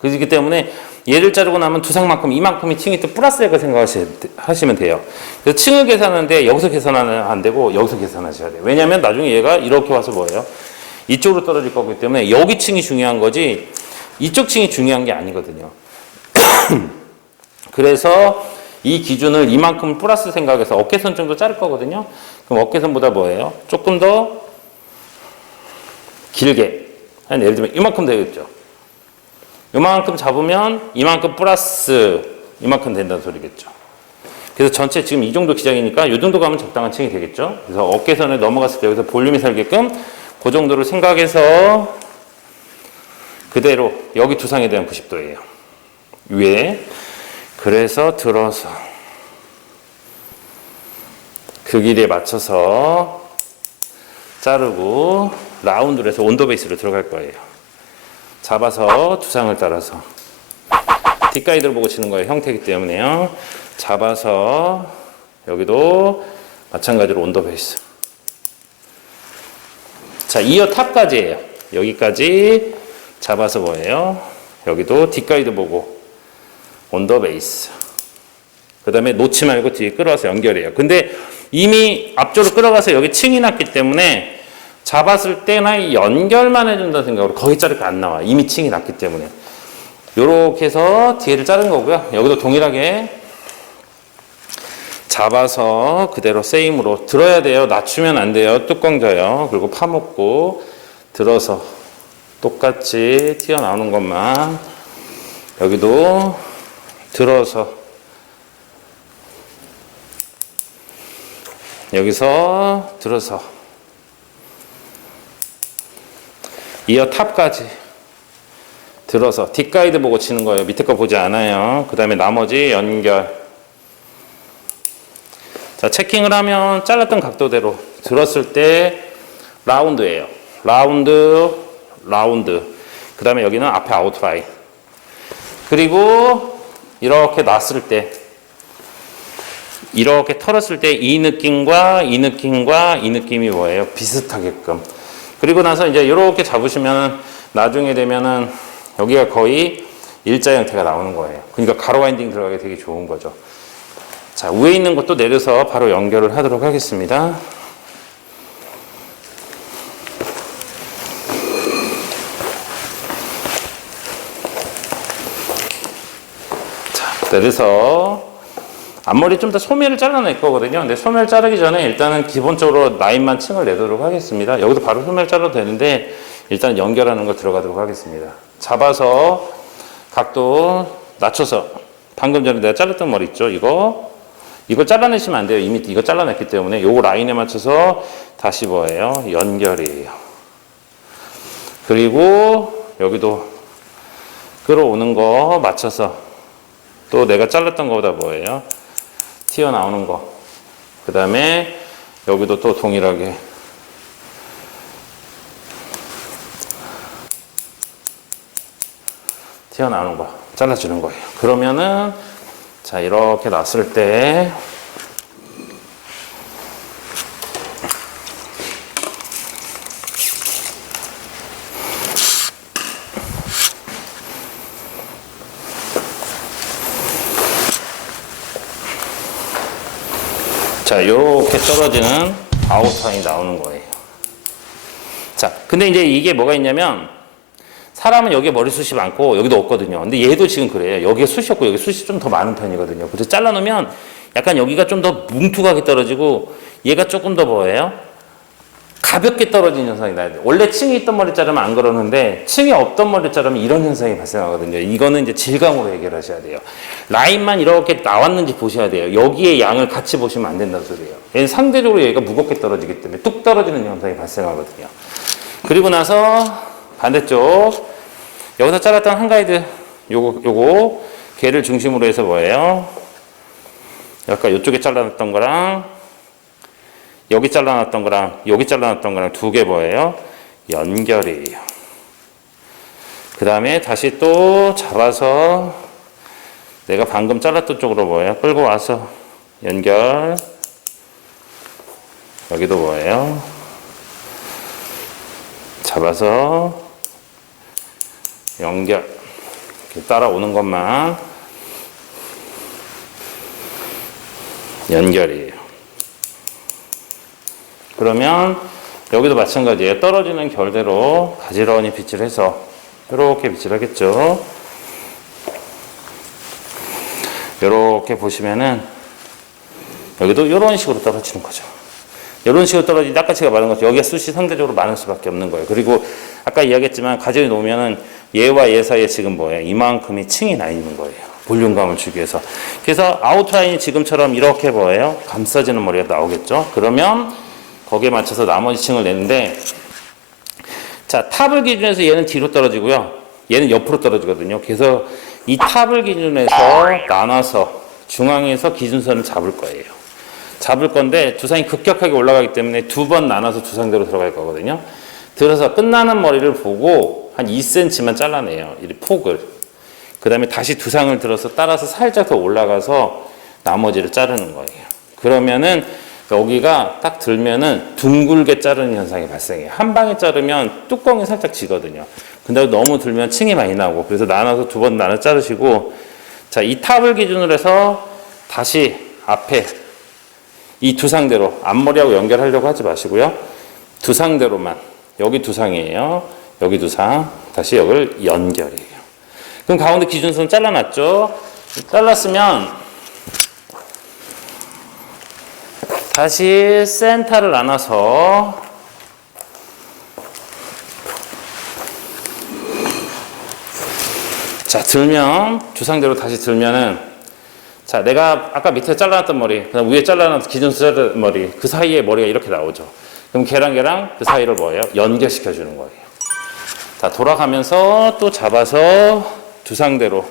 그렇기 때문에 얘를 자르고 나면 두상만큼 이만큼이 층이 또 플러스액을 생각하시면 돼요. 그래서 층을 계산하는데 여기서 계산하면 안 되고 여기서 계산하셔야 돼요. 왜냐하면 나중에 얘가 이렇게 와서 뭐예요? 이쪽으로 떨어질 거기 때문에 여기 층이 중요한 거지 이쪽 층이 중요한 게 아니거든요. 그래서 이 기준을 이만큼 플러스 생각해서 어깨선 정도 자를 거거든요. 그럼 어깨선보다 뭐예요? 조금 더 길게. 한 예를 들면 이만큼 되겠죠. 이만큼 잡으면 이만큼 플러스 이만큼 된다는 소리겠죠. 그래서 전체 지금 이 정도 기장이니까 이 정도 가면 적당한 층이 되겠죠. 그래서 어깨선을 넘어갔을 때 여기서 볼륨이 살게끔 그 정도를 생각해서 그대로 여기 두상에 대한 90도예요. 위에. 그래서 들어서 그 길이에 맞춰서 자르고 라운드로 해서 온더 베이스로 들어갈 거예요. 잡아서 두상을 따라서 뒷가이드를 보고 치는 거예요. 형태이기 때문에요. 잡아서 여기도 마찬가지로 온더 베이스. 자, 이어 탑까지예요. 여기까지 잡아서 뭐예요? 여기도 뒷가이드 보고 온더 베이스. 그 다음에 놓지 말고 뒤에 끌어와서 연결해요. 근데 이미 앞쪽으로 끌어가서 여기 층이 났기 때문에 잡았을 때나 연결만 해준다는 생각으로 거기 자를 거 안 나와. 이미 층이 났기 때문에. 요렇게 해서 뒤에를 자른 거고요. 여기도 동일하게 잡아서 그대로 세임으로 들어야 돼요. 낮추면 안 돼요. 뚜껑 져요. 그리고 파먹고 들어서 똑같이 튀어나오는 것만 여기도 들어서 여기서 들어서 이어 탑까지 들어서 뒷가이드 보고 치는 거예요. 밑에 거 보지 않아요. 그 다음에 나머지 연결. 자, 체킹을 하면 잘랐던 각도대로 들었을 때 라운드예요. 라운드, 라운드. 그 다음에 여기는 앞에 아웃라인. 그리고 이렇게 놨을 때 이렇게 털었을 때 이 느낌과 이 느낌과 이 느낌이 뭐예요? 비슷하게끔. 그리고 나서 이제 이렇게 잡으시면 나중에 되면은 여기가 거의 일자 형태가 나오는 거예요. 그러니까 가로 와인딩 들어가기 되게 좋은 거죠. 자, 위에 있는 것도 내려서 바로 연결을 하도록 하겠습니다. 자, 내려서 앞머리 좀 더 소매를 잘라낼 거거든요. 근데 소매를 자르기 전에 일단은 기본적으로 라인만 층을 내도록 하겠습니다. 여기도 바로 소매를 잘라도 되는데 일단 연결하는 거 들어가도록 하겠습니다. 잡아서 각도 낮춰서 방금 전에 내가 잘랐던 머리 있죠? 이거 잘라내시면 안 돼요. 이미 이거 잘라냈기 때문에 요거 라인에 맞춰서 다시 뭐예요? 연결이에요. 그리고 여기도 끌어오는 거 맞춰서 또 내가 잘랐던 거보다 뭐예요? 튀어나오는 거. 그 다음에 여기도 또 동일하게 튀어나오는 거 잘라주는 거예요. 그러면은 자, 이렇게 놨을 때 자, 이렇게 떨어지는 아웃라인이 나오는 거예요. 자, 근데 이제 이게 뭐가 있냐면 사람은 여기에 머리숱이 많고 여기도 없거든요. 근데 얘도 지금 그래요. 여기에 숱이 없고 여기 숱이 좀 더 많은 편이거든요. 그래서 잘라놓으면 약간 여기가 좀 더 뭉툭하게 떨어지고 얘가 조금 더 뭐예요? 가볍게 떨어지는 현상이 나야 돼요. 원래 층이 있던 머리 자르면 안 그러는데 층이 없던 머리 자르면 이런 현상이 발생하거든요. 이거는 이제 질감으로 해결하셔야 돼요. 라인만 이렇게 나왔는지 보셔야 돼요. 여기에 양을 같이 보시면 안 된다는 소리예요. 얘는 상대적으로 얘가 무겁게 떨어지기 때문에 뚝 떨어지는 현상이 발생하거든요. 그리고 나서 반대쪽 여기서 잘랐던 한가이드 요거 걔를 중심으로 해서 뭐예요? 약간 이쪽에 잘라놨던 거랑 여기 잘라놨던 거랑 여기 잘라놨던 거랑 두 개 뭐예요? 연결이에요. 그 다음에 다시 또 잡아서 내가 방금 잘랐던 쪽으로 뭐예요? 끌고 와서 연결. 여기도 뭐예요? 잡아서 연결. 이렇게 따라오는 것만 연결이에요. 그러면 여기도 마찬가지예요. 떨어지는 결대로 가지런히 빗질 해서 이렇게 빗질 하겠죠. 이렇게 보시면은 여기도 이런 식으로 떨어지는 거죠. 이런 식으로 떨어지는데 아까 제가 말한 것처럼 여기가 숱이 상대적으로 많을 수밖에 없는 거예요. 그리고 아까 이야기했지만 가지런히 놓으면은 얘와 얘 사이에 지금 뭐예요? 이만큼이 층이 나 있는 거예요. 볼륨감을 주기 위해서. 그래서 아웃라인이 지금처럼 이렇게 뭐예요? 감싸지는 머리가 나오겠죠. 그러면 거기에 맞춰서 나머지 층을 내는데, 자, 탑을 기준해서 얘는 뒤로 떨어지고요. 얘는 옆으로 떨어지거든요. 그래서 이 탑을 기준해서 나눠서 중앙에서 기준선을 잡을 거예요. 잡을 건데 두상이 급격하게 올라가기 때문에 두 번 나눠서 두상대로 들어갈 거거든요. 들어서 끝나는 머리를 보고 한 2cm만 잘라내요. 이 폭을. 그 다음에 다시 두상을 들어서 따라서 살짝 더 올라가서 나머지를 자르는 거예요. 그러면은 여기가 딱 들면은 둥글게 자르는 현상이 발생해요. 한 방에 자르면 뚜껑이 살짝 지거든요. 근데 너무 들면 층이 많이 나고, 그래서 나눠서 두 번 나눠 자르시고, 자, 이 탑을 기준으로 해서 다시 앞에 이 두상대로 앞머리하고 연결하려고 하지 마시고요. 두상대로만, 여기 두상이에요. 여기 두상, 다시 여기를 연결이에요. 그럼 가운데 기준선 잘라놨죠? 잘랐으면 다시 센터를 나눠서 자, 들면 두상대로 다시 들면은, 자, 내가 아까 밑에 잘라놨던 머리, 그다음 위에 잘라놨던 기준선 자른 머리, 그 사이에 머리가 이렇게 나오죠. 그럼 걔랑 그 사이를 뭐예요? 연결시켜 주는 거예요. 자, 돌아가면서 또 잡아서 두상대로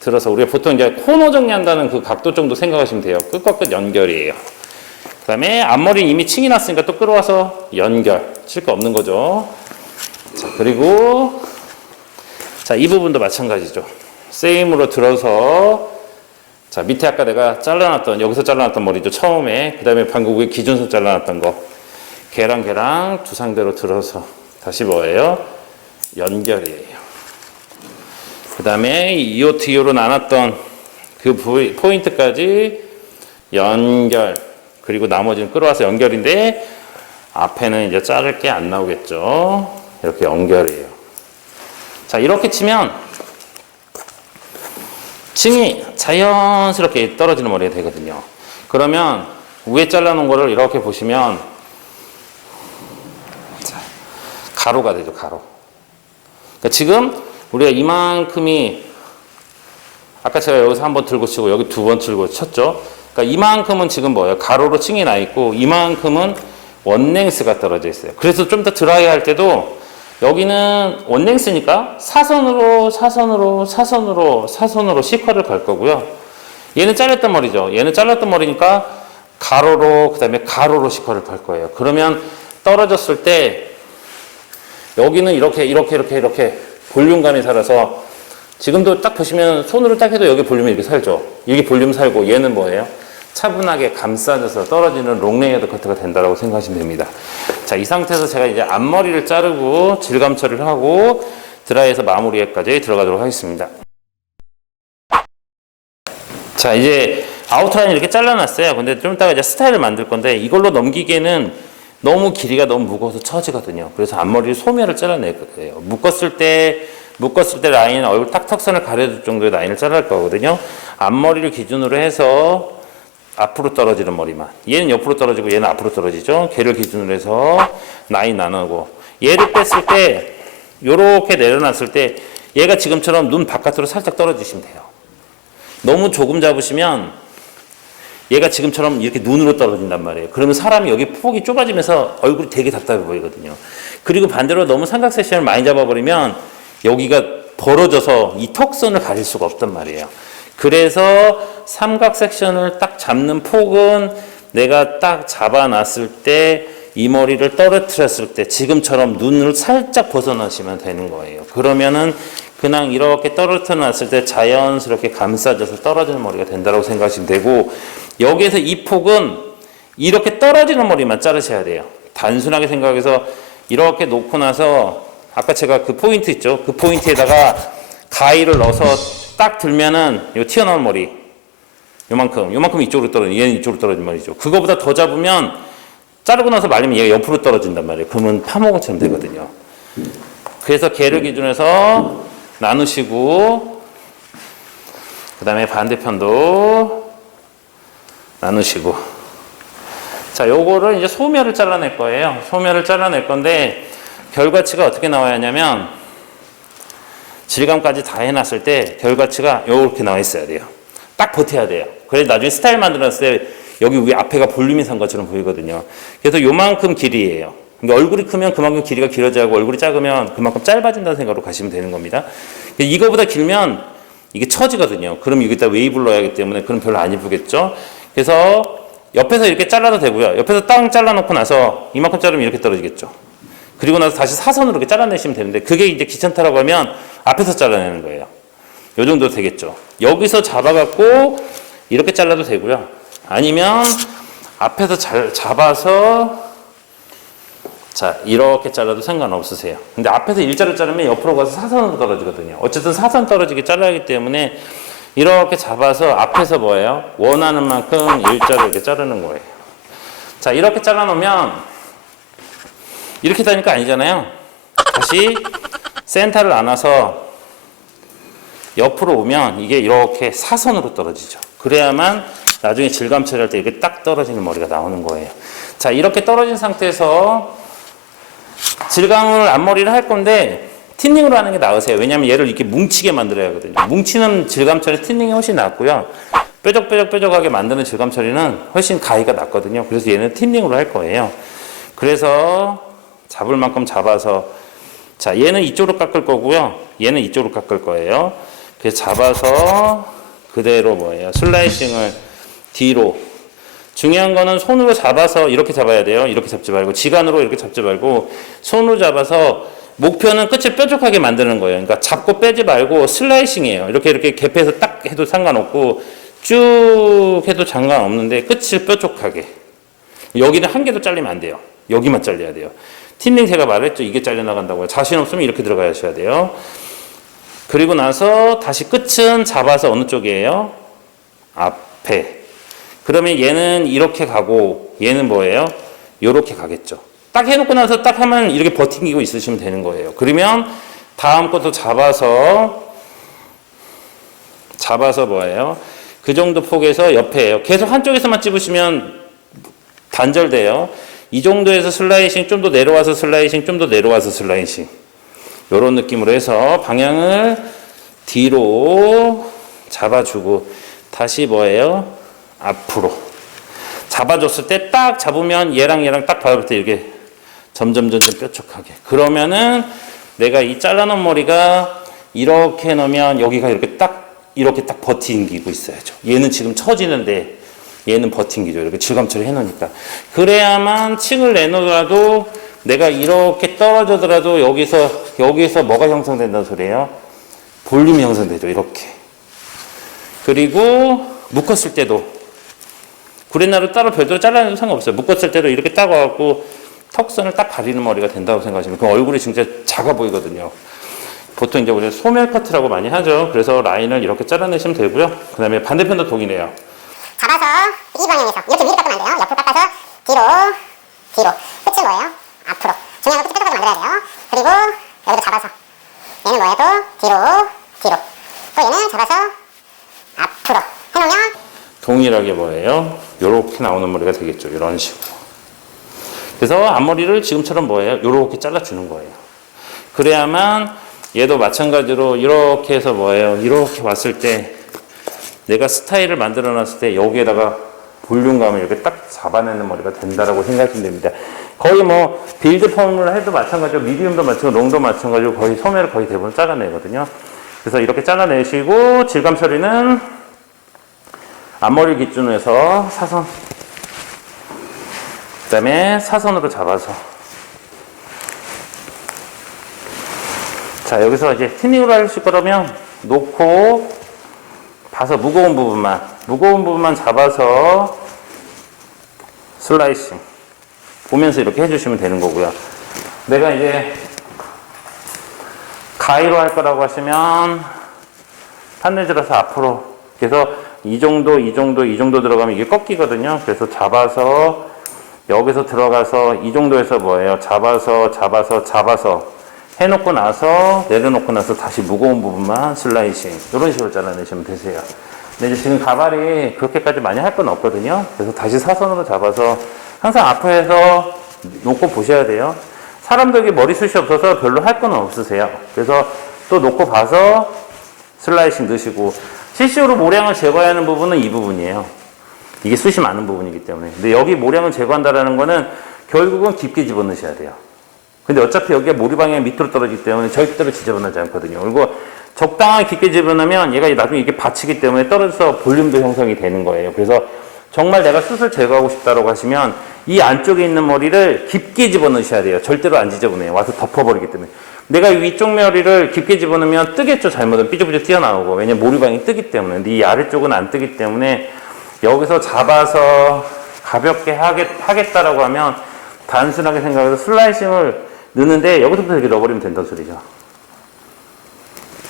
들어서, 우리가 보통 이제 코너 정리한다는 그 각도 정도 생각하시면 돼요. 끝과 끝 연결이에요. 그 다음에 앞머리는 이미 층이 났으니까 또 끌어와서 연결. 칠 거 없는 거죠. 자, 그리고 자, 이 부분도 마찬가지죠. 세임으로 들어서, 자, 밑에 아까 내가 잘라놨던, 여기서 잘라놨던 머리죠. 처음에. 그 다음에 방금 위에 기준선 잘라놨던 거. 걔랑 두상대로 들어서 다시 뭐예요? 연결이에요. 그 다음에 이오티오로 나눴던 그 포인트까지 연결. 그리고 나머지는 끌어와서 연결인데, 앞에는 이제 자를 게 안 나오겠죠. 이렇게 연결이에요. 자, 이렇게 치면 층이 자연스럽게 떨어지는 머리가 되거든요. 그러면 위에 잘라놓은 거를 이렇게 보시면, 자, 가로가 되죠, 가로. 그러니까 지금 우리가 이만큼이, 아까 제가 여기서 한 번 들고 치고 여기 두 번 들고 쳤죠. 그러니까 이만큼은 지금 뭐예요? 가로로 층이 나 있고, 이만큼은 원랭스가 떨어져 있어요. 그래서 좀 더 드라이 할 때도 여기는 원랭스니까 사선으로 C컬을 갈 거고요. 얘는 잘랐던 머리죠. 얘는 잘랐던 머리니까 가로로, 그 다음에 가로로 C컬을 갈 거예요. 그러면 떨어졌을 때 여기는 이렇게 볼륨감이 살아서, 지금도 딱 보시면 손으로 딱 해도 여기 볼륨이 이렇게 살죠. 이게 볼륨 살고, 얘는 뭐예요? 차분하게 감싸져서 떨어지는 롱레이어드 커트가 된다고 생각하시면 됩니다. 자, 이 상태에서 제가 이제 앞머리를 자르고 질감 처리를 하고 드라이에서 마무리에까지 들어가도록 하겠습니다. 자, 이제 아웃라인 이렇게 잘라놨어요. 근데 좀 이따가 이제 스타일을 만들 건데, 이걸로 넘기기에는 너무 길이가 너무 무거워서 처지거든요. 그래서 앞머리를 소매를 잘라낼 거예요. 묶었을 때 라인, 얼굴 딱 턱선을 가려줄 정도의 라인을 자를 거거든요. 앞머리를 기준으로 해서 앞으로 떨어지는 머리만. 얘는 옆으로 떨어지고 얘는 앞으로 떨어지죠. 걔를 기준으로 해서 라인 나누고, 얘를 뺐을 때 요렇게 내려놨을 때 얘가 지금처럼 눈 바깥으로 살짝 떨어지시면 돼요. 너무 조금 잡으시면 얘가 지금처럼 이렇게 눈으로 떨어진단 말이에요. 그러면 사람이 여기 폭이 좁아지면서 얼굴이 되게 답답해 보이거든요. 그리고 반대로 너무 삼각 섹션을 많이 잡아버리면 여기가 벌어져서 이 턱선을 가릴 수가 없단 말이에요. 그래서 삼각 섹션을 딱 잡는 폭은 내가 딱 잡아놨을 때 이 머리를 떨어뜨렸을 때 지금처럼 눈을 살짝 벗어나시면 되는 거예요. 그러면은 그냥 이렇게 떨어뜨려 놨을 때 자연스럽게 감싸져서 떨어지는 머리가 된다고 생각하시면 되고, 여기에서 이 폭은 이렇게 떨어지는 머리만 자르셔야 돼요. 단순하게 생각해서 이렇게 놓고 나서 아까 제가 그 포인트 있죠? 그 포인트에다가 가위를 넣어서 딱 들면은 요 튀어나온 머리 요만큼 이쪽으로 떨어지는, 얘는 이쪽으로 떨어진 머리죠. 그거보다 더 잡으면 자르고 나서 말리면 얘가 옆으로 떨어진단 말이에요. 그러면 파먹은처럼 되거든요. 그래서 걔를 기준해서 나누시고 그 다음에 반대편도 나누시고, 자, 요거를 이제 소멸을 잘라낼 거예요. 소멸을 잘라낼 건데 결과치가 어떻게 나와야 하냐면 질감까지 다 해놨을 때 결과치가 요렇게 나와 있어야 돼요. 딱 버텨야 돼요. 그래서 나중에 스타일 만들었을 때 여기 위에 앞에가 볼륨이 산 것처럼 보이거든요. 그래서 요만큼 길이에요. 그러니까 얼굴이 크면 그만큼 길이가 길어져야 하고 얼굴이 작으면 그만큼 짧아진다는 생각으로 가시면 되는 겁니다. 이거보다 길면 이게 처지거든요. 그럼 여기다 웨이브를 넣어야 하기 때문에 그럼 별로 안 이쁘겠죠. 그래서 옆에서 이렇게 잘라도 되고요. 옆에서 땅 잘라놓고 나서 이만큼 자르면 이렇게 떨어지겠죠. 그리고 나서 다시 사선으로 이렇게 잘라내시면 되는데 그게 이제 귀찮다라고 하면 앞에서 잘라내는 거예요. 요 정도 되겠죠. 여기서 잡아갖고 이렇게 잘라도 되고요. 아니면 앞에서 잘 잡아서 자 이렇게 잘라도 상관없으세요. 근데 앞에서 일자로 자르면 옆으로 가서 사선으로 떨어지거든요. 어쨌든 사선 떨어지게 잘라야 하기 때문에 이렇게 잡아서 앞에서 뭐예요? 원하는 만큼 일자로 이렇게 자르는 거예요. 자 이렇게 잘라놓으면 이렇게 다니까 아니잖아요. 다시 센터를 안아서 옆으로 오면 이게 이렇게 사선으로 떨어지죠. 그래야만 나중에 질감 처리할 때 이렇게 딱 떨어지는 머리가 나오는 거예요. 자 이렇게 떨어진 상태에서 질감을 앞머리를 할 건데 틴닝으로 하는 게 나으세요. 왜냐하면 얘를 이렇게 뭉치게 만들어야 하거든요. 뭉치는 질감 처리 틴닝이 훨씬 낫고요. 뾰족하게 만드는 질감 처리는 훨씬 가위가 낫거든요. 그래서 얘는 틴닝으로 할 거예요. 그래서 잡을 만큼 잡아서 자 얘는 이쪽으로 깎을 거고요. 얘는 이쪽으로 깎을 거예요. 그래서 잡아서 그대로 뭐예요? 슬라이싱을 뒤로. 중요한 거는 손으로 잡아서 이렇게 잡아야 돼요. 이렇게 잡지 말고 지간으로 이렇게 잡지 말고 손으로 잡아서 목표는 끝을 뾰족하게 만드는 거예요. 그러니까 잡고 빼지 말고 슬라이싱이에요. 이렇게 갭해서 딱 해도 상관없고 쭉 해도 상관없는데 끝을 뾰족하게. 여기는 한 개도 잘리면 안 돼요. 여기만 잘려야 돼요. 틴닝 제가 말했죠. 이게 잘려나간다고요. 자신 없으면 이렇게 들어가셔야 돼요. 그리고 나서 다시 끝은 잡아서 어느 쪽이에요? 앞에. 그러면 얘는 이렇게 가고 얘는 뭐예요? 요렇게 가겠죠. 딱 해놓고 나서 딱 하면 이렇게 버팅기고 있으시면 되는 거예요. 그러면 다음 것도 잡아서 뭐예요? 그 정도 폭에서 옆에예요. 계속 한쪽에서만 찝으시면 단절돼요. 이 정도에서 슬라이싱, 좀 더 내려와서 슬라이싱, 좀 더 내려와서 슬라이싱. 요런 느낌으로 해서 방향을 뒤로 잡아주고 다시 뭐예요? 앞으로. 잡아줬을 때 딱 잡으면 얘랑 딱 밟을 때 이렇게 점점 뾰족하게. 그러면은 내가 이 잘라놓은 머리가 이렇게 놓으면 여기가 이렇게 딱 버팅기고 있어야죠. 얘는 지금 처지는데 얘는 버팅기죠. 이렇게 질감 처리 해놓으니까. 그래야만 층을 내놓더라도 내가 이렇게 떨어져더라도 여기서 뭐가 형성된다는 소리예요? 볼륨이 형성되죠. 이렇게. 그리고 묶었을 때도 구레나루 따로 별도로 잘라내도 상관없어요. 묶었을 때도 이렇게 딱 와갖고 턱선을 딱 가리는 머리가 된다고 생각하시면 그 얼굴이 진짜 작아 보이거든요. 보통 이제 우리 소멸 커트라고 많이 하죠. 그래서 라인을 이렇게 잘라내시면 되고요. 그 다음에 반대편도 동일해요. 잡아서 이 방향에서 이렇게 위로 깎으면 안 돼요. 옆으로 깎아서 뒤로. 끝은 뭐예요? 앞으로. 중요한 건 끝을 뾰족하게 만들어야 돼요. 그리고 여기도 잡아서 얘는 뭐예요? 또 뒤로. 또 얘는 잡아서 앞으로 해놓으면 동일하게 뭐예요? 요렇게 나오는 머리가 되겠죠. 이런 식으로. 그래서 앞머리를 지금처럼 뭐예요? 요렇게 잘라주는 거예요. 그래야만 얘도 마찬가지로 이렇게 해서 뭐예요? 이렇게 왔을 때 내가 스타일을 만들어 놨을 때 여기에다가 볼륨감을 이렇게 딱 잡아내는 머리가 된다라고 생각하시면 됩니다. 거의 뭐 빌드 펌을 해도 마찬가지고 미디움도 마찬가지고 롱도 마찬가지고 거의 소매를 거의 대부분 잘라내거든요. 그래서 이렇게 잘라내시고 질감 처리는 앞머리 기준으로 해서 사선 그 다음에 사선으로 잡아서 자 여기서 이제 틴닝으로 하실 거라면 놓고 봐서 무거운 부분만 잡아서 슬라이싱 보면서 이렇게 해주시면 되는 거고요. 내가 이제 가위로 할 거라고 하시면 판을 들어서 앞으로, 그래서 이 정도 들어가면 이게 꺾이거든요. 그래서 잡아서 여기서 들어가서 이 정도에서 뭐예요? 잡아서 해놓고 나서 내려놓고 나서 다시 무거운 부분만 슬라이싱 이런 식으로 잘라내시면 되세요. 근데 이제 지금 가발이 그렇게까지 많이 할 건 없거든요. 그래서 다시 사선으로 잡아서 항상 앞에서 놓고 보셔야 돼요. 사람들이 머리숱이 없어서 별로 할 건 없으세요. 그래서 또 놓고 봐서 슬라이싱 넣으시고, CCU로 모량을 제거해야 하는 부분은 이 부분이에요. 이게 숱이 많은 부분이기 때문에. 근데 여기 모량을 제거한다라는 거는 결국은 깊게 집어넣으셔야 돼요. 근데 어차피 여기가 모리방향이 밑으로 떨어지기 때문에 절대로 지저분하지 않거든요. 그리고 적당하게 깊게 집어넣으면 얘가 나중에 이렇게 받치기 때문에 떨어져서 볼륨도 형성이 되는 거예요. 그래서 정말 내가 숱을 제거하고 싶다라고 하시면 이 안쪽에 있는 머리를 깊게 집어넣으셔야 돼요. 절대로 안 지저분해요. 와서 덮어버리기 때문에. 내가 위쪽 머리를 깊게 집어넣으면 뜨겠죠. 잘못하면 삐죽삐죽 튀어나오고. 왜냐면 모리방이 뜨기 때문에. 근데 이 아래쪽은 안 뜨기 때문에 여기서 잡아서 가볍게 하겠다라고 하면 단순하게 생각해서 슬라이싱을 넣는데 여기서부터 이렇게 넣어버리면 된다는 소리죠.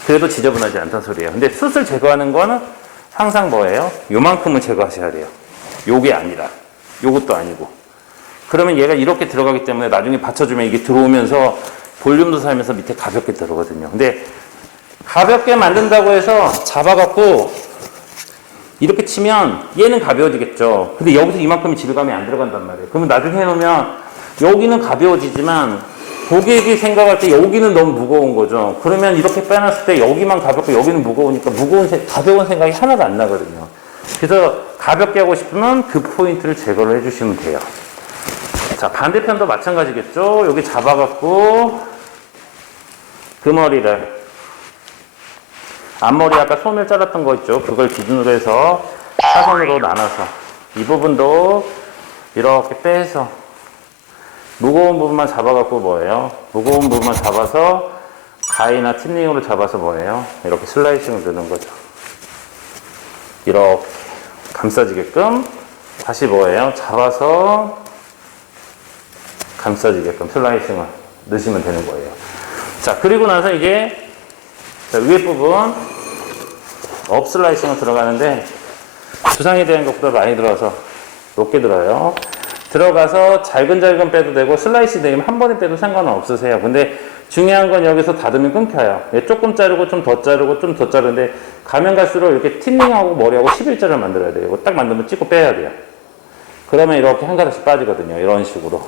그래도 지저분하지 않다는 소리예요. 근데 숱을 제거하는 거는 항상 뭐예요? 요만큼은 제거하셔야 돼요. 요게 아니라. 요것도 아니고. 그러면 얘가 이렇게 들어가기 때문에 나중에 받쳐주면 이게 들어오면서 볼륨도 살면서 밑에 가볍게 들어거든요. 근데 가볍게 만든다고 해서 잡아갖고 이렇게 치면 얘는 가벼워지겠죠. 근데 여기서 이만큼의 질감이 안 들어간단 말이에요. 그러면 나중에 해놓으면 여기는 가벼워지지만 고객이 생각할 때 여기는 너무 무거운 거죠. 그러면 이렇게 빼놨을 때 여기만 가볍고 여기는 무거우니까 가벼운 생각이 하나도 안 나거든요. 그래서 가볍게 하고 싶으면 그 포인트를 제거를 해주시면 돼요. 자, 반대편도 마찬가지겠죠. 여기 잡아갖고 그 머리를 앞머리 아까 소멸 잘랐던 거 있죠. 그걸 기준으로 해서 사선으로 나눠서 이 부분도 이렇게 빼서 무거운 부분만 잡아갖고 뭐예요? 무거운 부분만 잡아서 가위나 틴닝으로 잡아서 뭐예요? 이렇게 슬라이싱을 넣는 거죠. 이렇게 감싸지게끔 다시 뭐예요? 잡아서 감싸지게끔 슬라이싱을 넣으시면 되는 거예요. 자, 그리고 나서 이제 위에 부분 업 슬라이싱을 들어가는데 두상에 대한 것보다 많이 들어서 높게 들어요. 들어가서 잘근잘근 빼도 되고 슬라이스 되면 한 번에 빼도 상관은 없으세요. 근데 중요한 건 여기서 닫으면 끊겨요. 조금 자르고 좀 더 자르고 좀 더 자르는데 가면 갈수록 이렇게 틴닝하고 머리하고 11자를 만들어야 돼요. 이거 딱 만들면 찍고 빼야 돼요. 그러면 이렇게 한 가닥씩 빠지거든요. 이런 식으로.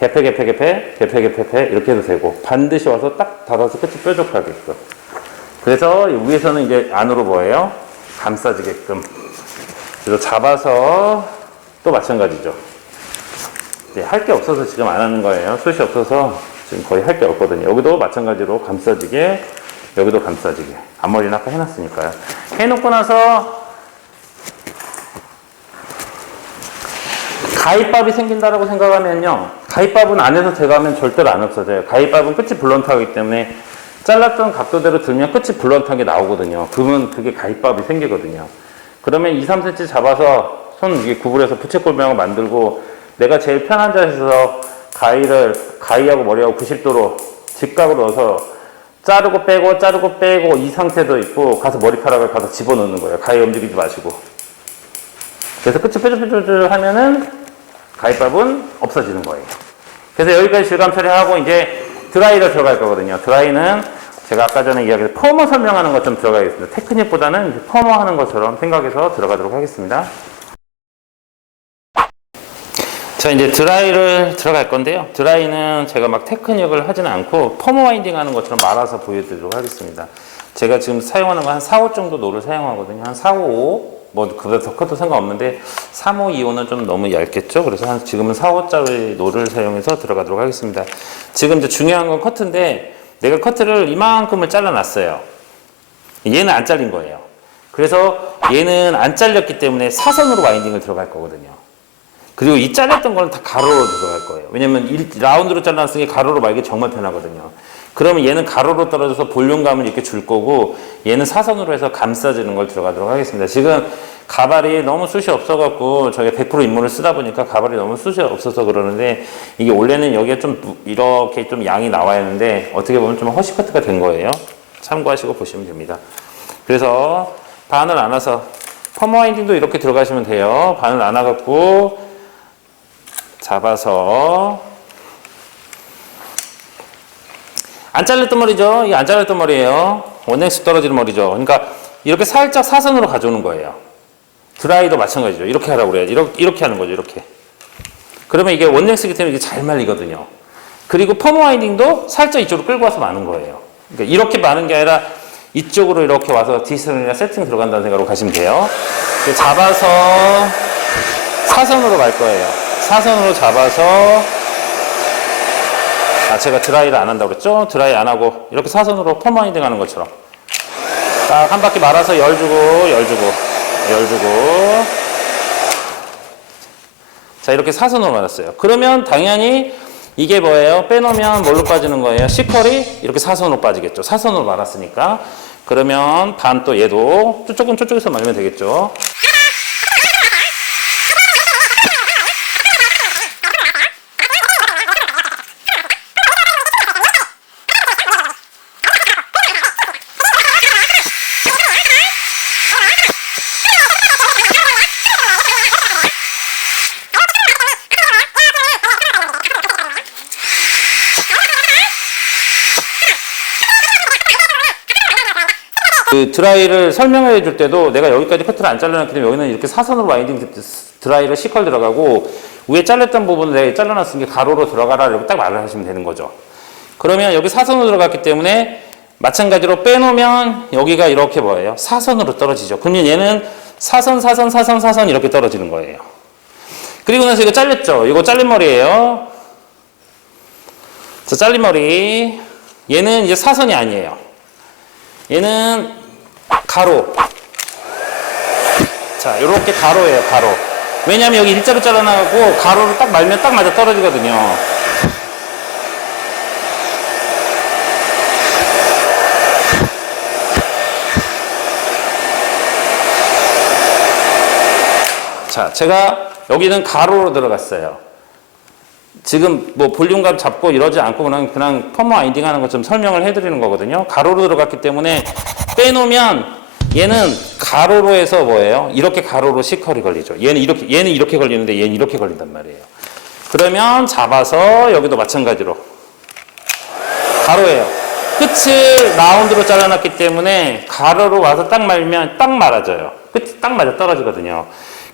개패 이렇게 해도 되고 반드시 와서 딱 닫아서 끝이 뾰족하게끔. 그래서 위에서는 이제 안으로 뭐예요? 감싸지게끔. 그래서 잡아서 또 마찬가지죠. 할 게 없어서 지금 안 하는 거예요. 숱이 없어서 지금 거의 할 게 없거든요. 여기도 마찬가지로 감싸지게, 여기도 감싸지게. 앞머리는 아까 해놨으니까요. 해놓고 나서 가위밥이 생긴다라고 생각하면요. 가위밥은 안에서 제거하면 절대로 안 없어져요. 가위밥은 끝이 블런트하기 때문에 잘랐던 각도대로 들면 끝이 블런트하게 나오거든요. 그러면 그게 가위밥이 생기거든요. 그러면 2, 3cm 잡아서 손 이게 구부려서 부채꼴병을 만들고 내가 제일 편한 자세에서 가위하고 머리하고 90도로 직각으로 넣어서 자르고 빼고 이 상태도 있고 가서 머리카락을 가서 집어넣는 거예요. 가위 움직이지 마시고. 그래서 끝이 뾰족뾰족 하면은 가위밥은 없어지는 거예요. 그래서 여기까지 질감 처리하고 이제 드라이를 들어갈 거거든요. 드라이는 제가 아까 전에 이야기했던 퍼머 설명하는 것좀 들어가겠습니다. 테크닉보다는 퍼머 하는 것처럼 생각해서 들어가도록 하겠습니다. 자, 이제 드라이를 들어갈 건데요. 드라이는 제가 막 테크닉을 하지는 않고 퍼머 와인딩 하는 것처럼 말아서 보여드리도록 하겠습니다. 제가 지금 사용하는 거 한 4, 5 정도 노를 사용하거든요. 한 4, 5, 뭐 그보다 더 커도 상관없는데 3, 5, 2, 5는 좀 너무 얇겠죠. 그래서 지금은 4, 5짜리 노를 사용해서 들어가도록 하겠습니다. 지금 이제 중요한 건 커트인데 내가 커트를 이만큼을 잘라놨어요. 얘는 안 잘린 거예요. 그래서 얘는 안 잘렸기 때문에 사선으로 와인딩을 들어갈 거거든요. 그리고 이 잘렸던 거는 다 가로로 들어갈 거예요. 왜냐면 라운드로 잘라놨으니 가로로 말기 정말 편하거든요. 그러면 얘는 가로로 떨어져서 볼륨감을 이렇게 줄 거고 얘는 사선으로 해서 감싸주는 걸 들어가도록 하겠습니다. 지금 가발이 너무 숱이 없어갖고 저희가 100% 인물을 쓰다 보니까 가발이 너무 숱이 없어서 그러는데 이게 원래는 여기에 좀 이렇게 좀 양이 나와야 하는데 어떻게 보면 좀 허쉬커트가 된 거예요. 참고하시고 보시면 됩니다. 그래서 바늘 안아서 펌 와인딩도 이렇게 들어가시면 돼요. 바늘 안아갖고 잡아서 안 잘렸던 머리죠. 이게 안 잘렸던 머리예요. 원넥스 떨어지는 머리죠. 그러니까 이렇게 살짝 사선으로 가져오는 거예요. 드라이도 마찬가지죠. 이렇게 하라고 그래야지. 이렇게 하는 거죠. 이렇게. 그러면 이게 원넥스이기 때문에 이게 잘 말리거든요. 그리고 펌 와인딩도 살짝 이쪽으로 끌고 와서 마는 거예요. 그러니까 이렇게 마는 게 아니라 이쪽으로 이렇게 와서 디스턴이나 세팅 들어간다는 생각으로 가시면 돼요. 잡아서 사선으로 갈 거예요. 사선으로 잡아서 제가 드라이를 안 한다고 그랬죠? 드라이 안 하고 이렇게 사선으로 펌 와인딩 하는 것처럼 딱 한 바퀴 말아서 열 주고 자 이렇게 사선으로 말았어요. 그러면 당연히 이게 뭐예요? 빼놓으면 뭘로 빠지는 거예요? 시컬이 이렇게 사선으로 빠지겠죠. 사선으로 말았으니까. 그러면 반 또 얘도 조금 저쪽에서 말면 되겠죠. 그 드라이를 설명해 줄 때도 내가 여기까지 커트를 안 잘라놨기 때문에 여기는 이렇게 사선으로 와인딩 드라이를 시컬 들어가고 위에 잘랐던 부분을 내가 잘라놨으니까 가로로 들어가라 이렇게 딱 말을 하시면 되는 거죠. 그러면 여기 사선으로 들어갔기 때문에 마찬가지로 빼놓으면 여기가 이렇게 뭐예요? 사선으로 떨어지죠. 그러면 얘는 사선 이렇게 떨어지는 거예요. 그리고 나서 이거 잘렸죠. 이거 잘린 머리예요. 자, 잘린 머리. 얘는 이제 사선이 아니에요. 얘는 가로. 자, 요렇게 가로예요, 가로. 왜냐면 여기 일자로 잘라나가고 가로를 딱 말면 딱 맞아 떨어지거든요. 자, 제가 여기는 가로로 들어갔어요. 지금 뭐 볼륨감 잡고 이러지 않고 그냥 펌 와인딩 하는 것좀 설명을 해드리는 거거든요. 가로로 들어갔기 때문에 빼놓으면 얘는 가로로 해서 뭐예요? 이렇게 가로로 시컬이 걸리죠. 얘는 이렇게 걸리는데 얘는 이렇게 걸린단 말이에요. 그러면 잡아서 여기도 마찬가지로 가로예요. 끝을 라운드로 잘라놨기 때문에 가로로 와서 딱 말면 딱 말아져요. 끝이 딱 맞아 떨어지거든요.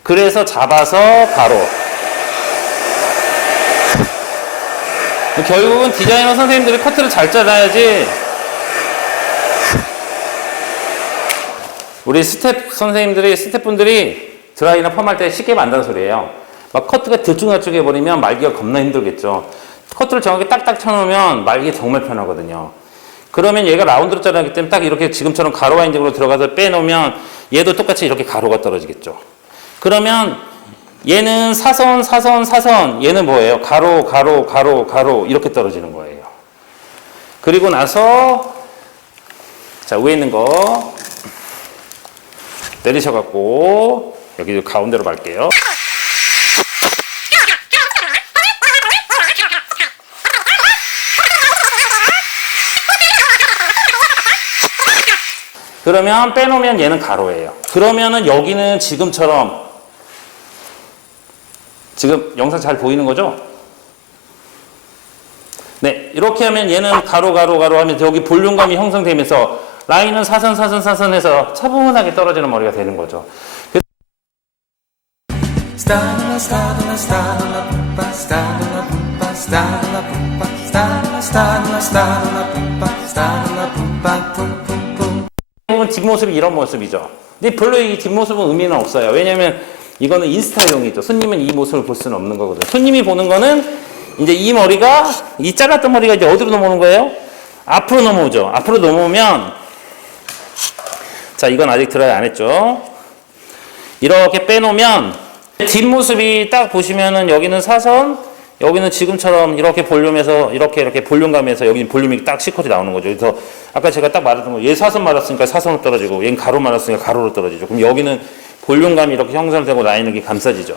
그래서 잡아서 가로. 결국은 디자이너 선생님들이 커트를 잘 잘라야지 우리 스태프분들이 드라이나 펌할 때 쉽게 만든다는 소리예요. 막 커트가 들쭉날쭉 해버리면 말기가 겁나 힘들겠죠. 커트를 정확히 딱딱 쳐놓으면 말기 정말 편하거든요. 그러면 얘가 라운드로 자르기 때문에 딱 이렇게 지금처럼 가로 와인딩으로 들어가서 빼놓으면 얘도 똑같이 이렇게 가로가 떨어지겠죠. 그러면 얘는 사선, 얘는 뭐예요? 가로 이렇게 떨어지는 거예요. 그리고 나서 자, 위에 있는 거 내리셔갖고 여기 가운데로 갈게요. 그러면 빼놓으면 얘는 가로예요. 그러면은 여기는 지금처럼 지금 영상 잘 보이는 거죠? 네, 이렇게 하면 얘는 가로 하면서 여기 볼륨감이 형성되면서 라인은 사선 해서 차분하게 떨어지는 머리가 되는 거죠. 뒷모습이 이런 모습이죠. 근데 별로 이 뒷모습은 의미는 없어요. 왜냐면 이거는 인스타용이죠. 손님은 이 모습을 볼 수는 없는 거거든요. 손님이 보는 거는 이제 이 머리가, 이 잘랐던 머리가 이제 어디로 넘어오는 거예요? 앞으로 넘어오죠. 앞으로 넘어오면, 자, 이건 아직 드라이 안 했죠. 이렇게 빼놓으면, 뒷모습이 딱 보시면은 여기는 사선, 여기는 지금처럼 이렇게 볼륨해서, 이렇게 볼륨감에서 여기는 볼륨이 딱 C컷이 나오는 거죠. 그래서 아까 제가 딱 말했던 거, 얘 사선 말았으니까 사선으로 떨어지고, 얘는 가로 말았으니까 가로로 떨어지죠. 그럼 여기는 볼륨감이 이렇게 형성되고 라인이 이렇게 감싸지죠.